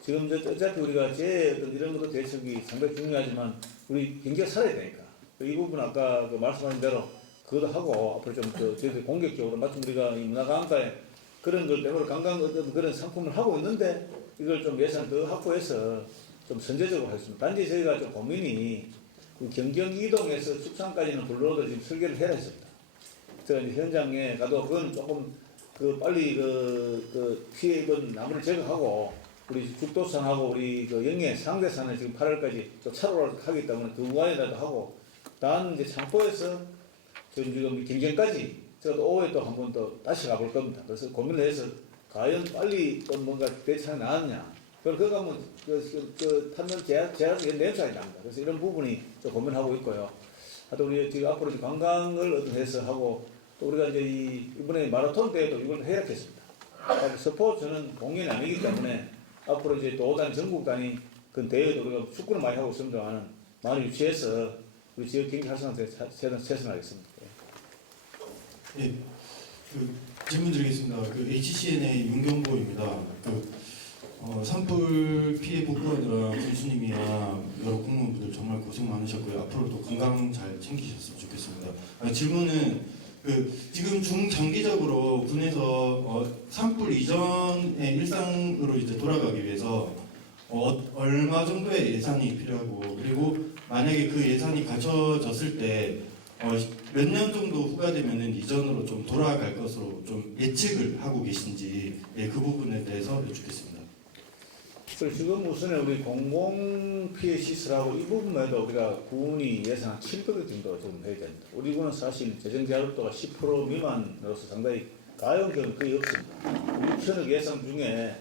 지금 어차피 우리가 어떤 이런 것도 대책이 상당히 중요하지만 우리 경제가 살아야 되니까 이 부분 아까 그 말씀하신 대로 그것도 하고 앞으로 좀 저희들이 공격적으로 마침 우리가 이 문화관광에 그런 걸 때문에 관광 어떤 그런 상품을 하고 있는데 이걸 좀 예산 더 확보해서 좀 선제적으로 하겠습니다. 단지 저희가 좀 고민이 경경 이동에서 숙산까지는 블루로드 지금 설계를 해야 했습니다. 제가 이제 현장에 가도 그건 조금 빨리 피해 입은 나무를 제거하고 우리 죽도산하고 우리 영예 상대산을 지금 8월까지 또 차로를 하기 때문에 그 우한에다도 하고 다음 이제 창포에서 지금 경경까지 제가 또 오후에 또 한 번 또 다시 가볼 겁니다. 그래서 고민을 해서 과연 빨리 또 뭔가 대책이 나왔냐. 그거 가면 탄년 제한이 냄새가 납니다. 그래서 이런 부분이 좀 고민하고 있고요. 하여튼 우리 지금 앞으로 관광을 어떻게 해서 하고 또 우리가 이제 이번에 마라톤 대회도 이걸 해약했습니다. 스포츠는 공연이 아니기 때문에 앞으로 이제 도단 전국 단위 그 대회도 우리가 축구를 많이 하고 있습니다만은 많이 유치해서 우리 지역 경기 활성화에 최선하겠습니다. 예, 질문 드리겠습니다. HCN의 윤경보입니다. 산불 피해 복구하느라 군수님이야 여러 공무원분들 정말 고생 많으셨고요. 앞으로도 건강 잘 챙기셨으면 좋겠습니다. 질문은 지금 중장기적으로 군에서 산불 이전의 일상으로 이제 돌아가기 위해서 얼마 정도의 예산이 필요하고 그리고 만약에 그 예산이 갖춰졌을 때 몇 년 정도 후가되면은 이전으로 좀 돌아갈 것으로 좀 예측을 하고 계신지 그 부분에 대해서 여쭙겠습니다. 그리고 지금 우선에 우리 공공피해 시설하고 이 부분만 해도 우리가 군이 예산 한 700억 정도 좀 해야 됩니다. 우리 군은 사실 재정 자율도가 10% 미만으로서 상당히 가용 경우 거의 없습니다. 6천억 예산 중에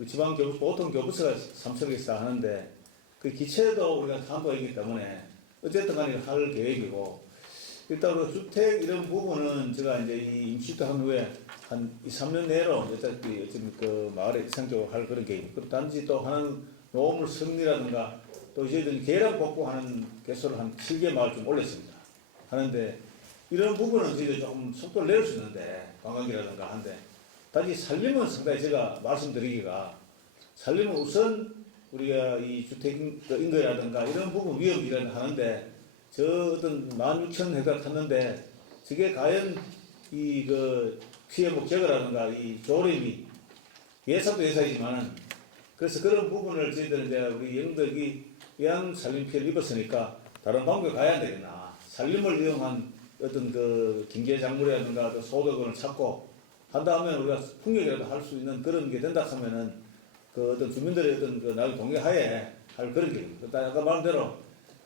우리 지방교부, 보통 교부서가 3천억에서 다 하는데 그 기체도 우리가 담보이기 때문에 어쨌든 간에 할 계획이고 일단 우리 주택 이런 부분은 제가 이제 이 임시주택 한 후에 한 2, 3년 내로 어차피 그 마을에 이상적으로 할 그런 계획. 그리고 단지 또 하는 노후물 승리라든가 또 저희들이 계량 복구하는 개수를 한 7개 마을 좀 올렸습니다. 하는데 이런 부분은 저희들 조금 속도를 낼 수 있는데 관광이라든가 한데 단지 살림은 상당히 제가 말씀드리기가 살림은 우선 우리가 이 주택 인거라든가 이런 부분 위험이라는 하는데 저 어떤 16,000헥타르 탔는데 저게 과연 이 그 피해 목적이라든가 이 조림이 예산도 예산이지만은 그래서 그런 부분을 저희들 이제 우리 영덕이 이한 살림 피해를 입었으니까 다른 방법에 가야 되겠나 살림을 이용한 어떤 그 경제작물이라든가 그 소득을 찾고 한다 하면 우리가 풍력이라도 할 수 있는 그런 게 된다 하면은 그 어떤 주민들의 어떤 그 나의 동의하에 할 그런 게 아까 말한 대로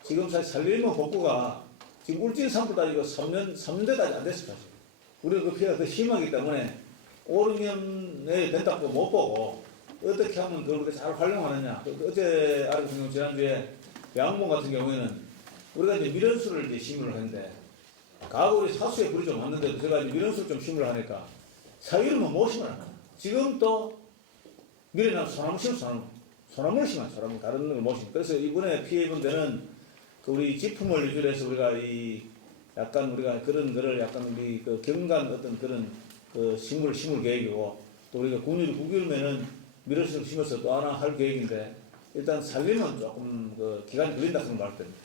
지금 사실 살림은 복구가 지금 울진 산불 따지고 3년대까지 안 됐습니다. 우리가 그 피해가 더 심하기 때문에 5, 6년 내에 된다고 못 보고 어떻게 하면 그걸 잘 활용하느냐. 어제 알고 지난주에 양봉 같은 경우에는 우리가 이제 밀원수를 이제 심의를 했는데 가구 우리 사수에 불이 좀 왔는데도 제가 이제 밀원수를 좀 심의를 하니까 사유는 못 심어요. 지금 또 밀어나면 소나무 심어 소나무를 심어요. 소나무 다른 걸 못 심어. 그래서 이번에 피해 입은 데는 그 우리 지품을 위주로 해서 우리가 이 약간 우리가 그런 거를 약간 우리 그 경관 어떤 그런 그 식물을 심을 계획이고 또 우리가 군유를 구기면은 밀어서 심어서 또 하나 할 계획인데 일단 살림은 조금 그 기간이 걸린다 그런 말 때문에.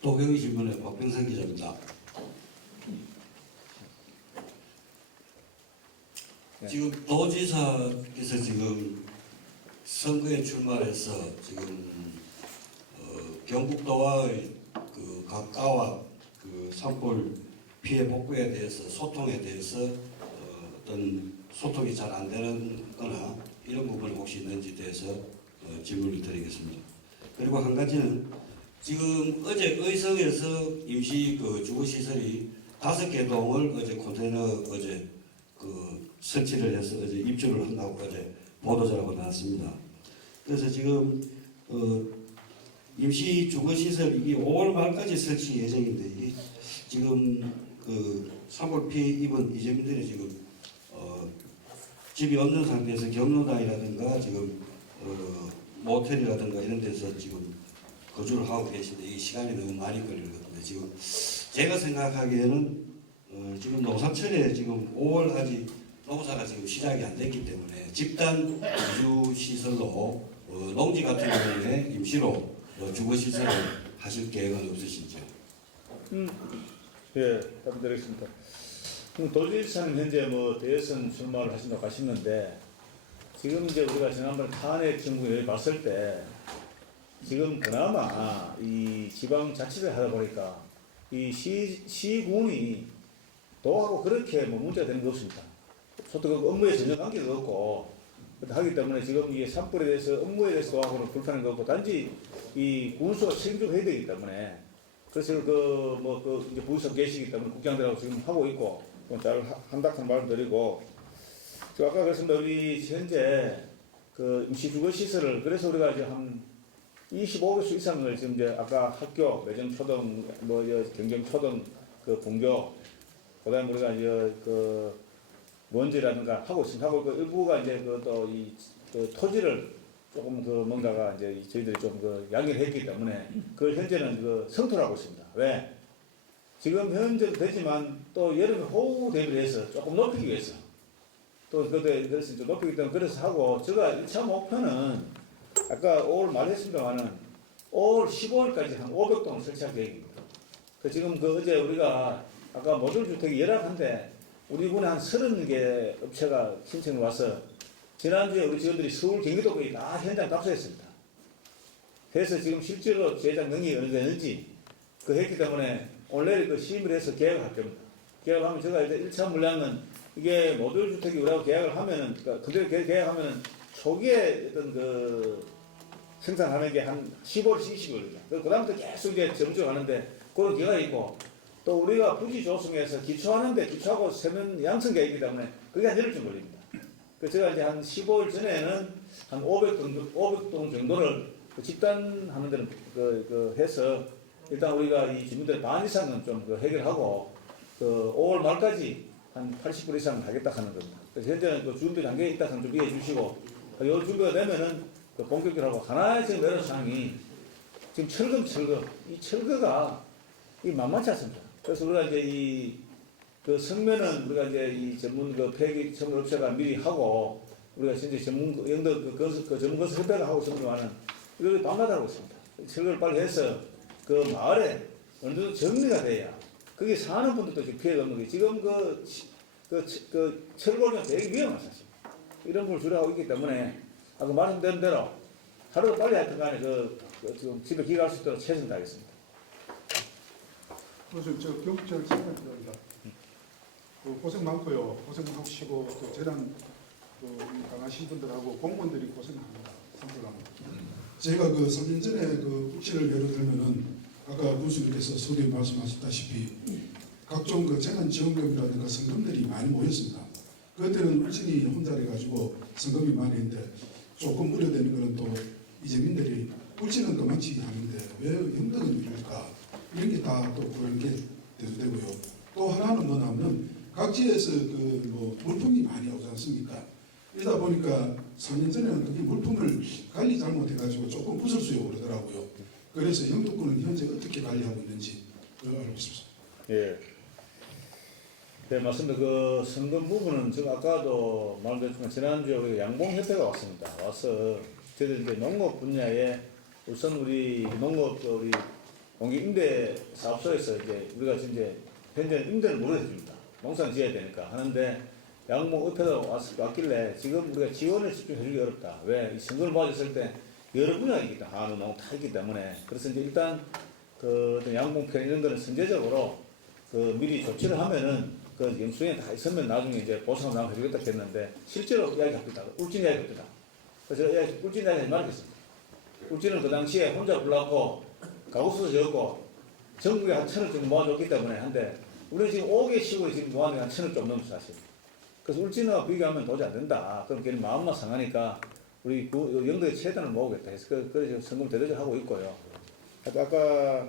도경희 신문의 박병상 기자입니다. 네. 지금 도지사께서 지금 선거에 출마해서 지금 경북도와의 그 각가와 그 산불 피해 복구에 대해서 소통에 대해서 어떤 소통이 잘 안 되는 거나 이런 부분이 혹시 있는지 대해서 질문을 드리겠습니다. 그리고 한 가지는 지금 어제 의성에서 임시 그 주거시설이 5개 동을 어제 컨테이너 어제 그 설치를 해서 어제 입주를 한다고 어제 보도자료가 나왔습니다. 그래서 지금 임시 주거시설 이게 5월 말까지 설치 예정인데 이게 지금 그 산불 피해 입은 이재민들이 지금 집이 없는 상태에서 경로당이라든가 지금 모텔이라든가 이런 데서 지금 거주를 하고 계신데 이 시간이 너무 많이 걸리거든요. 지금 제가 생각하기에는 지금 농사철에 지금 5월 아직 농사가 지금 시작이 안 됐기 때문에 집단 거주 시설로 농지 같은 경우에 임시로 주거 시설을 하실 계획은 없으신지요? 예, 답변드리겠습니다. 도지사는 현재 뭐 대선 출마를 하신다고 하시는데 지금 이제 우리가 지난번에 탄핵 정부에 봤을 때 지금 그나마 이 지방자치를 하다 보니까 이 시군이 도하고 그렇게 뭐 문제가 되는 거 없습니다. 소득 업무에 전혀 관계가 없고 하기 때문에 지금 이게 산불에 대해서 업무에 대해서 도하고는 불편한 거 없고 단지 이 군수가 책임지고 해야 되기 때문에 그래서 그 이제 부서 계시기 때문에 국장들하고 지금 하고 있고 잘 한다는 말을 드리고 저 아까 그랬습니다. 우리 현재 그 임시주거시설을 그래서 우리가 이제 한 25개수 이상을 지금 이제 아까 학교, 매정 초등, 경정 초등, 그 분교, 그다음에 우리가 이제 그 원지라든가 하고 있습니다. 하고 그 일부가 이제 그 토지를 조금 그 뭔가가 이제 저희들이 좀 그 양해를 했기 때문에 그걸 현재는 그 성토를 하고 있습니다. 왜? 지금 현재도 되지만 또 여름에 호우 대비를 해서 조금 높이기 위해서 또 그래서 이제 높이기 때문에 그래서 하고 제가 1차 목표는 아까 5월 말했습니다만은 5월 15일까지 한 500동을 설치할 계획입니다. 그 지금 그 어제 우리가 아까 모듈 주택이 열악한데 우리 군에 한 30개 업체가 신청을 와서 지난주에 우리 직원들이 서울 경기도까지 다 현장 답사했습니다. 그래서 지금 실제로 제작 능력이 어느 정도 되는지 그 했기 때문에 오늘 내일 그 심의를 해서 계획을 할 겁니다. 계약을 하면 제가 이제 1차 물량은 이게 모듈 주택이 우리하고 계약을 하면은 그러니까 그대로 계약하면은 초기에 어떤 그 생산하는 게 한 15일씩 20일. 그다음부터 계속 이제 점점 하는데 그런 기회가 있고 또 우리가 부지 조성해서 기초하는데 기초하고 세면 양성 계획이기 때문에 그게 한 열흘쯤 걸립니다. 그래서 제가 이제 한 15일 전에는 한 500동 정도를 그 집단하는 데는 해서 일단 우리가 이 주민들 반 이상은 좀 해결하고 그 5월 말까지 한 80% 이상은 하겠다 하는 겁니다. 그래서 현재는 그 준비 단계에 있다는 좀 이해해 주시고 이 준비가 되면은 그 본격적으로 하고 하나의 지금 애로사항이 지금 철거 이 철거가 이 만만치 않습니다. 그래서 우리가 이제 그 성면은 우리가 이제 이 전문 그 폐기 전문 업체가 미리 하고 우리가 현재 전문 영도 그 전문 건설 협회가 하고 있습니다만은 이걸 밤마다 하고 있습니다. 철거를 빨리 해서 그 마을에 어느 정도 정리가 돼야 거기 사는 분들도 지금 피해가 없는 게 지금 그 철거는 되게 위험한 사실. 이런 걸 주려고 있기 때문에 아까 말씀드린 대로 하루도 빨리 하여튼 간에 지금 집에 귀가할 수 있도록 최선을 다하겠습니다. 그래서 저 경찰 생각합니다. 고생 많고요. 고생 하시고 또 재난 강하신 분들하고 공무원들이 고생합니다. 선불합니다. 제가 그 3년 전에 그 국시를 예로 들면은 아까 군수님께서 서두에 말씀하셨다시피 각종 그 재난지원금이라든가 성금들이 많이 모였습니다. 그때는 울진이 혼자 해가지고 성금이 많이 했는데 조금 우려되는 거는 또 이재민들이 울진은 그만치 하는데 왜 영덕은 이럴까 이런 게 다 또 그런 게 대두되고요. 또 하나는 뭐냐면 각지에서 그 뭐 물품이 많이 오지 않습니까? 이러다 보니까 3년 전에는 그게 물품을 관리 잘못해가지고 조금 부설수요 그러더라고요. 그래서 영도권은 현재 어떻게 관리하고 있는지 알고 싶습니다. 예. 네, 맞습니다. 그 성금 부분은 제가 아까도 말씀드렸지만 지난주에 우리 양봉협회가 왔습니다. 와서 저희들 이제 농업 분야에 우선 우리 농업 우리 공기 임대 사업소에서 이제 우리가 이제 현재 임대를 못 해줍니다. 농사를 지어야 되니까 하는데 양봉협회가 왔길래 지금 우리가 지원을 집중해주기 어렵다. 왜? 이 성금을 받았을 때 여러 분야가 있기 때문에 한우, 농업 다 있기 때문에 그래서 이제 일단 그 양봉편 이런 거는 선제적으로 그 미리 조치를 하면은 그 영수증에 다 있으면 나중에 이제 보상을 나눠 해주겠다 했는데 실제로 이야기합니다. 울진 이야기합니다. 그래서 제가 울진 이야기 하지 말겠습니다. 울진은 그 당시에 혼자 불러갖고 가구수도 적고 전국에 한 1,000을 정도 모아줬기 때문에 한데 우리 지금 5개 시골에 지금 모아놓은 게 한 1,000을 좀 넘죠 사실. 그래서 울진하고 비교하면 도저히 안 된다. 그럼 걔는 마음만 상하니까 우리 영도의 최단을 모으겠다 해서 그래서 성금 대대적으로 하고 있고요. 아까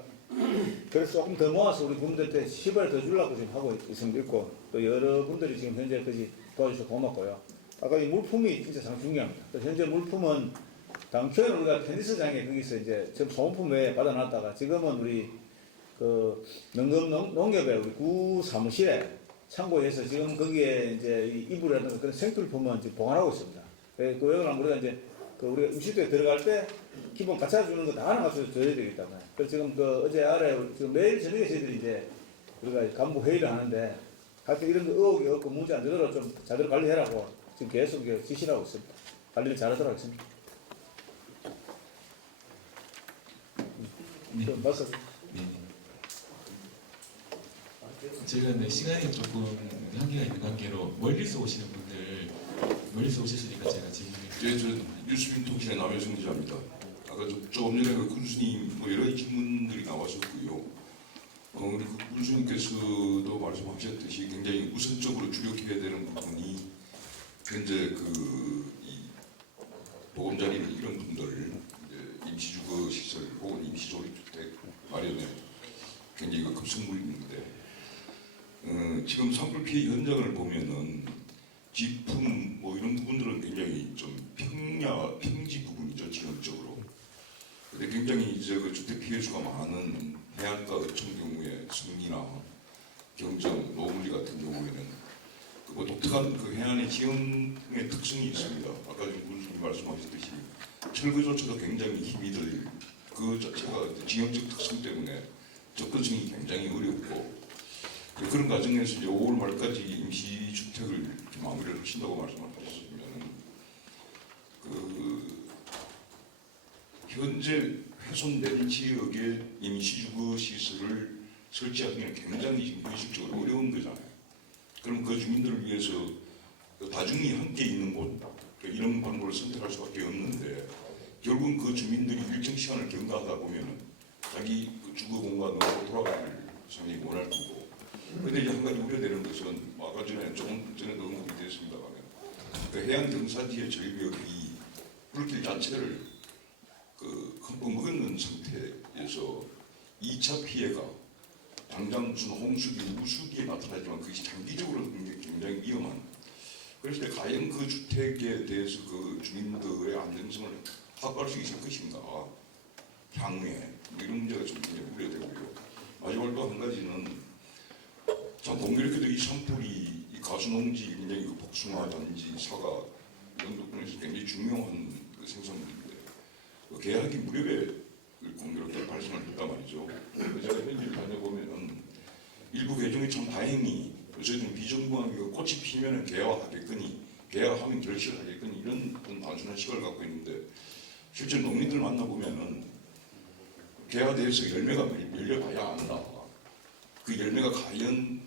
그래서 조금 더 모아서 우리 군들한테 10을 더 주려고 지금 하고 있고 또 여러분들이 지금 현재까지 도와주셔서 고맙고요. 아까 이 물품이 진짜 참 중요합니다. 현재 물품은 당초에는 우리가 테니스장에 거기서 이제 전 소모품 외에 받아놨다가 지금은 우리 그 농협의 우리 구 사무실에 창고에서 지금 거기에 이제 이불이라든가 그런 생필품은 지금 보관하고 있습니다. 그 외에는 우리가 이제 그 우리가 음식도에 들어갈 때 기본 갖다 주는 거 다 하나 가서 줘야 되기 때문에. 그래서 지금 그 어제 아래 지금 매일 저녁에 저희들이 이제 우리가 간부 회의를 하는데 하여튼 이런 거 의혹이 없고 문제 안 되도록 좀 제대로 관리해라고 지금 계속 지시를 하고 있습니다. 관리를 잘하도록 하겠습니다. 네. 맞습 네. 제가 시간이 조금 한계가 있는 관계로 멀리서 오시는 분들 멀리서 오셨으니까 제가 질문을. 네, 저 뉴스민 통신의 남효성 기자입니다. 아까 조금 전에 그 군수님 뭐 여러 질문들이 나왔었고요. 우리 그 군수님께서도 말씀하셨듯이 굉장히 우선적으로 주력해야 되는 부분이 현재 이 보금자리 이런 분들 임시주거 시설 혹은 임시조립주택 마련에 굉장히 급성물인데 지금 산불 피해 현장을 보면은 지품 뭐 이런 부분들은 굉장히 좀 평지 부분이죠 지형적으로. 근데 굉장히 이제 그 주택 피해 수가 많은 해안가 어촌 경우에 성리나 경정, 노물리 같은 경우에는 뭐 독특한 그 해안의 지형의 특성이 있습니다. 아까 지금 군수님 말씀하셨듯이 철거조차도 굉장히 힘이 들 그 자체가 지형적 특성 때문에 접근성이 굉장히 어렵고 그런 과정에서 이제 5월 말까지 임시주택을 이렇게 마무리를 하신다고 말씀하셨으면 현재 훼손된 지역의 임시주거 시설을 설치하기는 굉장히 지금 현실적으로 어려운 거잖아요. 그럼 그 주민들을 위해서 그 다중이 함께 있는 곳 이런 방법을 선택할 수밖에 없는데 결국은 그 주민들이 일정 시간을 경과하다 보면은 자기 그 주거 공간으로 돌아가길 상당히 원할 거고. 근데 이제 한 가지 우려되는 것은 아까 전에 조금 전에도 언급이 됐습니다만 그 해안 경사지의 절벽이 불길 자체를 그 흠뻑 먹는 상태에서 2차 피해가 당장 무슨 홍수기, 우수기에 나타나지만 그것이 장기적으로 굉장히 위험한. 그랬을 때 과연 그 주택에 대해서 그 주민들의 안정성을 확보할 수 있을 것인가 향후에 이런 문제가 좀 굉장히 우려되고요. 마지막으로 또 한 가지는 참 공교롭게도 이 산불이 이 가수농지 굉장히 그 복숭아 단지 사과 이런 부분에서 굉장히 중요한 그 생산물인데 그 계약이 무렵에 공교롭게 발생을 했단 말이죠. 제가 현지를 다녀보면은 일부 계정이 참 다행히 어쨌든 비정부한 그 꽃이 피면은 개화하겠거니 개화하면 결실을 하겠거니 이런 어떤 단순한 시각을 갖고 있는데 실제 농민들 만나보면은 개화돼서 열매가 열려봐야 안다. 그 열매가 과연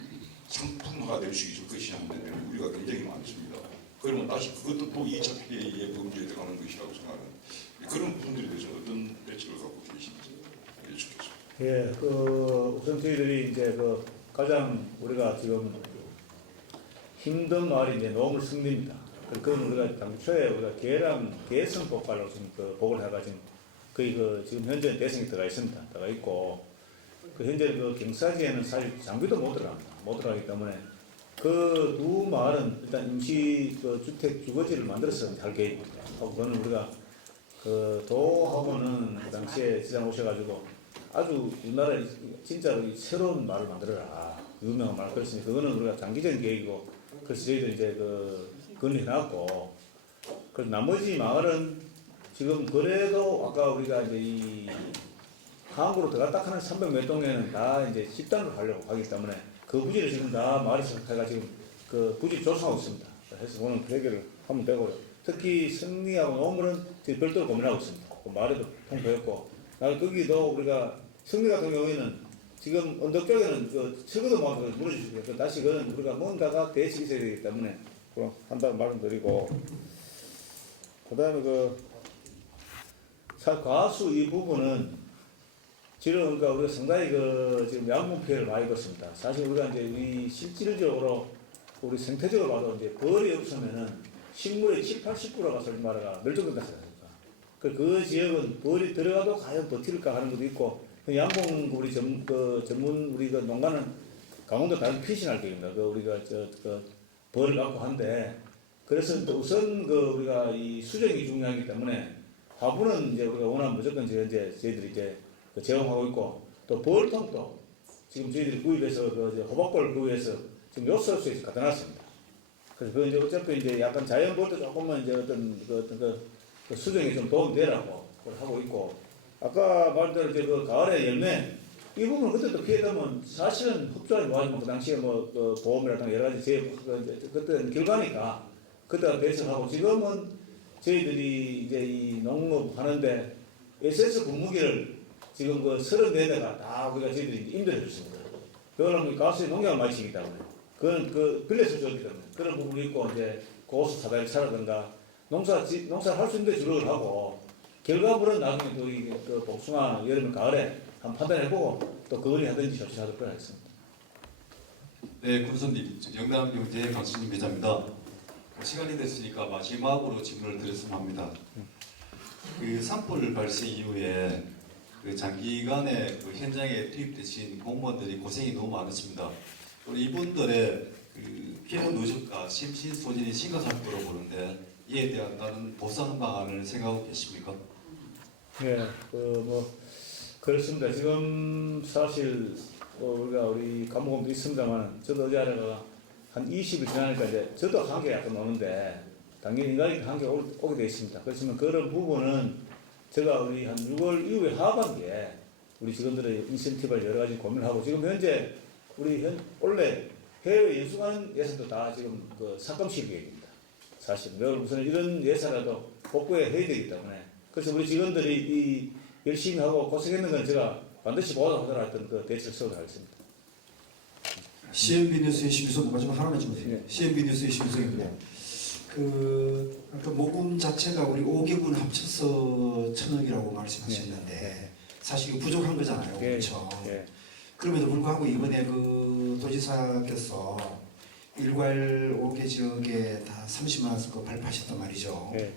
상품화가 될 수 있을 것이냐 하는 우리가 굉장히 많습니다. 그러면 다시 그것도 또 2차 피해의 범죄에 들어가는 것이라고 생각하는 그런 부분들에 대해서 어떤 대책을 갖고 계신지 여쭙겠습니다. 예, 우선 저희들이 이제 가장 우리가 지금 힘든 말이 이제 농을 승리입니다. 그건 우리가 당초에 우리가 계성 폭발로 지금 보고를 해가지고 거의 지금 현재 대성이 들어가 있습니다. 들어가 있고 현재 경사지에는 사실 장비도 못 들어갑니다. 못 들어가기 때문에 그 두 마을은 일단 임시 주택 주거지를 만들어서 할 계획입니다. 그거는 우리가 도하고는 그 당시에 시장 오셔가지고 아주 우리나라에 진짜 새로운 말을 만들어라. 유명한 말 그랬으니 그거는 우리가 장기적인 계획이고 그래서 저희도 이제 건의해놨고 그래서 나머지 마을은 지금 그래도 아까 우리가 이제 이 항구로 들어갔다 하는 300몇 동에는 다 이제 식당으로 가려고 하기 때문에 그 부지를 지금 다 마을에서 해가 지금 부지 조성하고 있습니다. 그래서 오늘 해결을 하면 되고요. 특히 승리하고 농물은 별도로 고민하고 있습니다. 마을에도 통보했고 거기도 우리가 승리 같은 경우에는 지금 언덕 쪽에는 철거도 막 무너지시고요. 다시 그는 우리가 뭔가가 대책이 있어야 되기 때문에 그럼 한다고 말씀드리고 그다음에 과수 이 부분은 지금 그러니까 우리가 상당히 지금 양분 피해를 많이 입었습니다. 사실 우리가 이제 실질적으로 우리 생태적으로 봐도 이제 벌이 없으면은 식물의 70~80%가 소리 말아가 멸종된다 생각합니다. 그 지역은 벌이 들어가도 과연 버틸까 하는 것도 있고 양봉 우리 전문 우리 농가는 강원도 다른 피신할 계획입니다. 우리가 벌을 갖고 한데 그래서 우선 우리가 이 수정이 중요하기 때문에 화분은 이제 우리가 원하면 무조건 저희들이 이제 제공하고 있고 또 벌통도 지금 저희들이 구입해서 호박벌 구입해서 지금 요소수에서 갖다 놨습니다. 그래서 그 이제 어차피 이제 약간 자연 벌도 조금만 이제 어떤 수정에 좀 도움이 되라고 하고 있고 아까 말대로 이제 가을에 열매 이 부분은 그때도 피해되면 사실은 흡수하지 못하지만 그 당시에 보험이라든가 여러 가지 그때는 결과니까 그때가 대처하고 지금은 저희들이 이제 이 농업 하는데 SS 분무기를 지금 34대가 다 우리가 저희들이 임대해 줬습니다. 그거는 가수의 농약을 많이 치기 때문에 그건 빌려서 줬기 때문에 그런 부분이 있고 이제 고수 사다리 차라든가 농사를 할 수 있는데 주력을 하고 결과물은 나중에 또 복숭아 여름 가을에 한번 판단해보고 또 그거를 하든지 조치하도록 하겠습니다. 네, 군수님, 영남경제 강수진 기자입니다. 시간이 됐으니까 마지막으로 질문을 드렸으면 합니다. 산불 발생 이후에 장기간에 현장에 투입되신 공무원들이 고생이 너무 많으십니다. 우리 이분들의 피해 누적과 심신 소진이 심각할 거로 보는데 이에 대한 다른 보상 방안을 생각하고 계십니까? 네, 그렇습니다. 지금 사실 우리 간부공도 있습니다만 저도 어제 하다가 한 20일 지나니까 이제 저도 한계 약간 오는데 당연히 인간이 한계 오게 되어 있습니다. 그렇지만 그런 부분은 제가 우리 한 6월 이후에 하반기에 우리 직원들의 인센티브를 여러 가지 고민하고 지금 현재 우리 원래 해외 연수 가는 예산도 다 지금 삭감식 계획입니다. 사실 우선 이런 예산이라도 복구해 해야 되기 때문에 그래서 우리 직원들이 열심히 하고 고생했는 건 제가 반드시 보호하도록 했던 그 대책을 세우도록 하겠습니다. CNB 뉴스의 심수석 마지막 하나만 좀 해주세요. 네. CNB 뉴스의 심수석입니다. 아까 모금 자체가 우리 5개군 합쳐서 1,000억이라고 말씀하셨는데 사실 이거 부족한 거잖아요. 예. 그렇죠. 예. 그럼에도 불구하고 이번에 그 도지사께서 일괄 5개 지역에 다 30만 원 거 발표하셨단 말이죠. 예.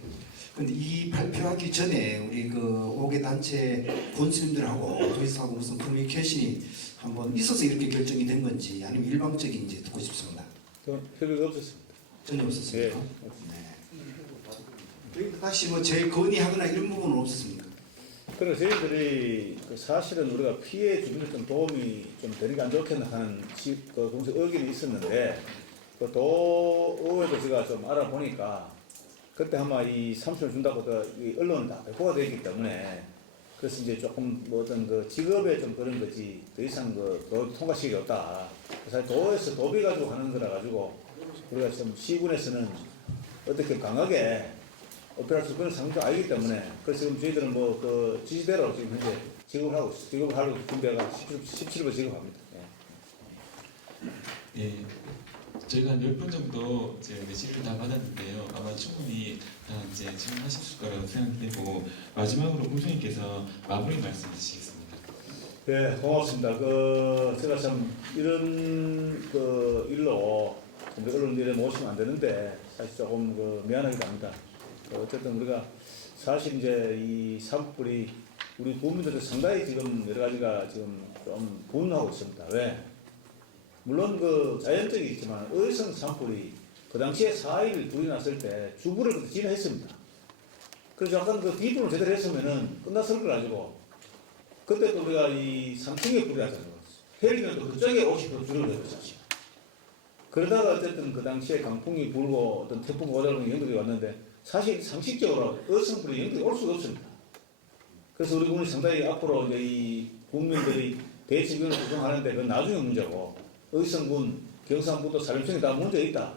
근데 이 발표하기 전에 우리 그 5개 단체 군수님들하고 도지사하고 무슨 커뮤니케이션이 한번 있어서 이렇게 결정이 된 건지 아니면 일방적인지 듣고 싶습니다. 그건 협의가 없었습니다. 전혀 없었습니까? 예. 네. 다시 뭐 재건의하거나 이런 부분은 없었습니까? 그래서 저희들이 그 사실은 우리가 피해 주민들 좀 도움이 좀 되는 게 안 좋겠나 하는 그 공식 의견이 있었는데 그 도의회도 제가 좀 알아보니까 그때 아마 이 30을 준다고 이 언론은 다 배포가 되어 있기 때문에 그래서 이제 조금 뭐 어떤 그 직업에 좀 그런 거지 더 이상 그 통과시킬이 없다. 사실 도에서 도비 가지고 하는 거라 가지고 우리가 좀 시군에서는 어떻게 강하게 어필할 수 있는 상황도 아니기 때문에 그래서 지금 저희들은 뭐 그 지시대로 지금 현재 지급을 하고 있어요. 지급을 하려고 준비가 17번 지급합니다. 예. 예, 저희가 한 10분 정도 이제 내시를 다 받았는데요. 아마 충분히 다 이제 질문하셨을 거라고 생각되고 마지막으로 군수님께서 마무리 말씀 주시겠습니다. 네, 고맙습니다. 제가 참 이런 그 일로 언론들에 모시면 안 되는데 사실 조금 미안하기도 합니다. 어쨌든 우리가 사실 이제 이 산불이 우리 국민들도 상당히 지금 여러 가지가 지금 좀 분노하고 있습니다. 왜? 물론 그 자연적이지만 의성 산불이 그 당시에 4일 불이 났을 때 주부를 진화했습니다. 그래서 약간 그 뒷부분을 제대로 했으면은 끝났을 걸 가지고 그때 또 우리가 이 3층에 불이 났잖아요. 헬기는 또 그쪽에 50% 줄어들어요, 사실. 그러다가 어쨌든 그 당시에 강풍이 불고 어떤 태풍 오다는 연결이 왔는데 사실 상식적으로 의성불이 연결이 올 수가 없습니다. 그래서 우리 군이 상당히 앞으로 이제 이 국민들이 대지변을 구성하는데 그건 나중에 문제고 의성군, 경상북도 사림청이 다 문제 있다.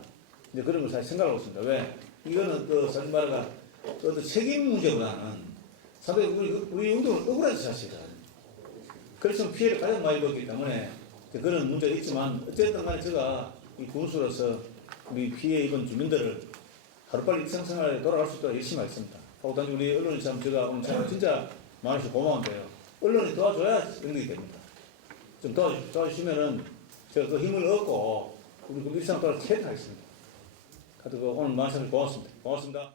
이제 그런 걸 사실 생각하고 있습니다. 왜? 이거는 사실 말하가 어떤 책임 문제보다는 상당히 우리 운동은 억울하죠, 사실은. 그래서 피해를 가장 많이 받기 때문에 그런 문제가 있지만 어쨌든 간에 제가 이 군수로서 우리 피해 입은 주민들을 하루빨리 일상생활에 돌아갈 수 있도록 열심히 하겠습니다. 하고 단지 우리 언론이 참 제가 오늘 참 진짜 많으시 고마운데요. 언론이 도와줘야 이런 게 됩니다. 좀 도와주시면은 제가 그 힘을 얻고 우리 일상 돌아 체득하겠습니다. 오늘 말씀 고맙습니다. 고맙습니다.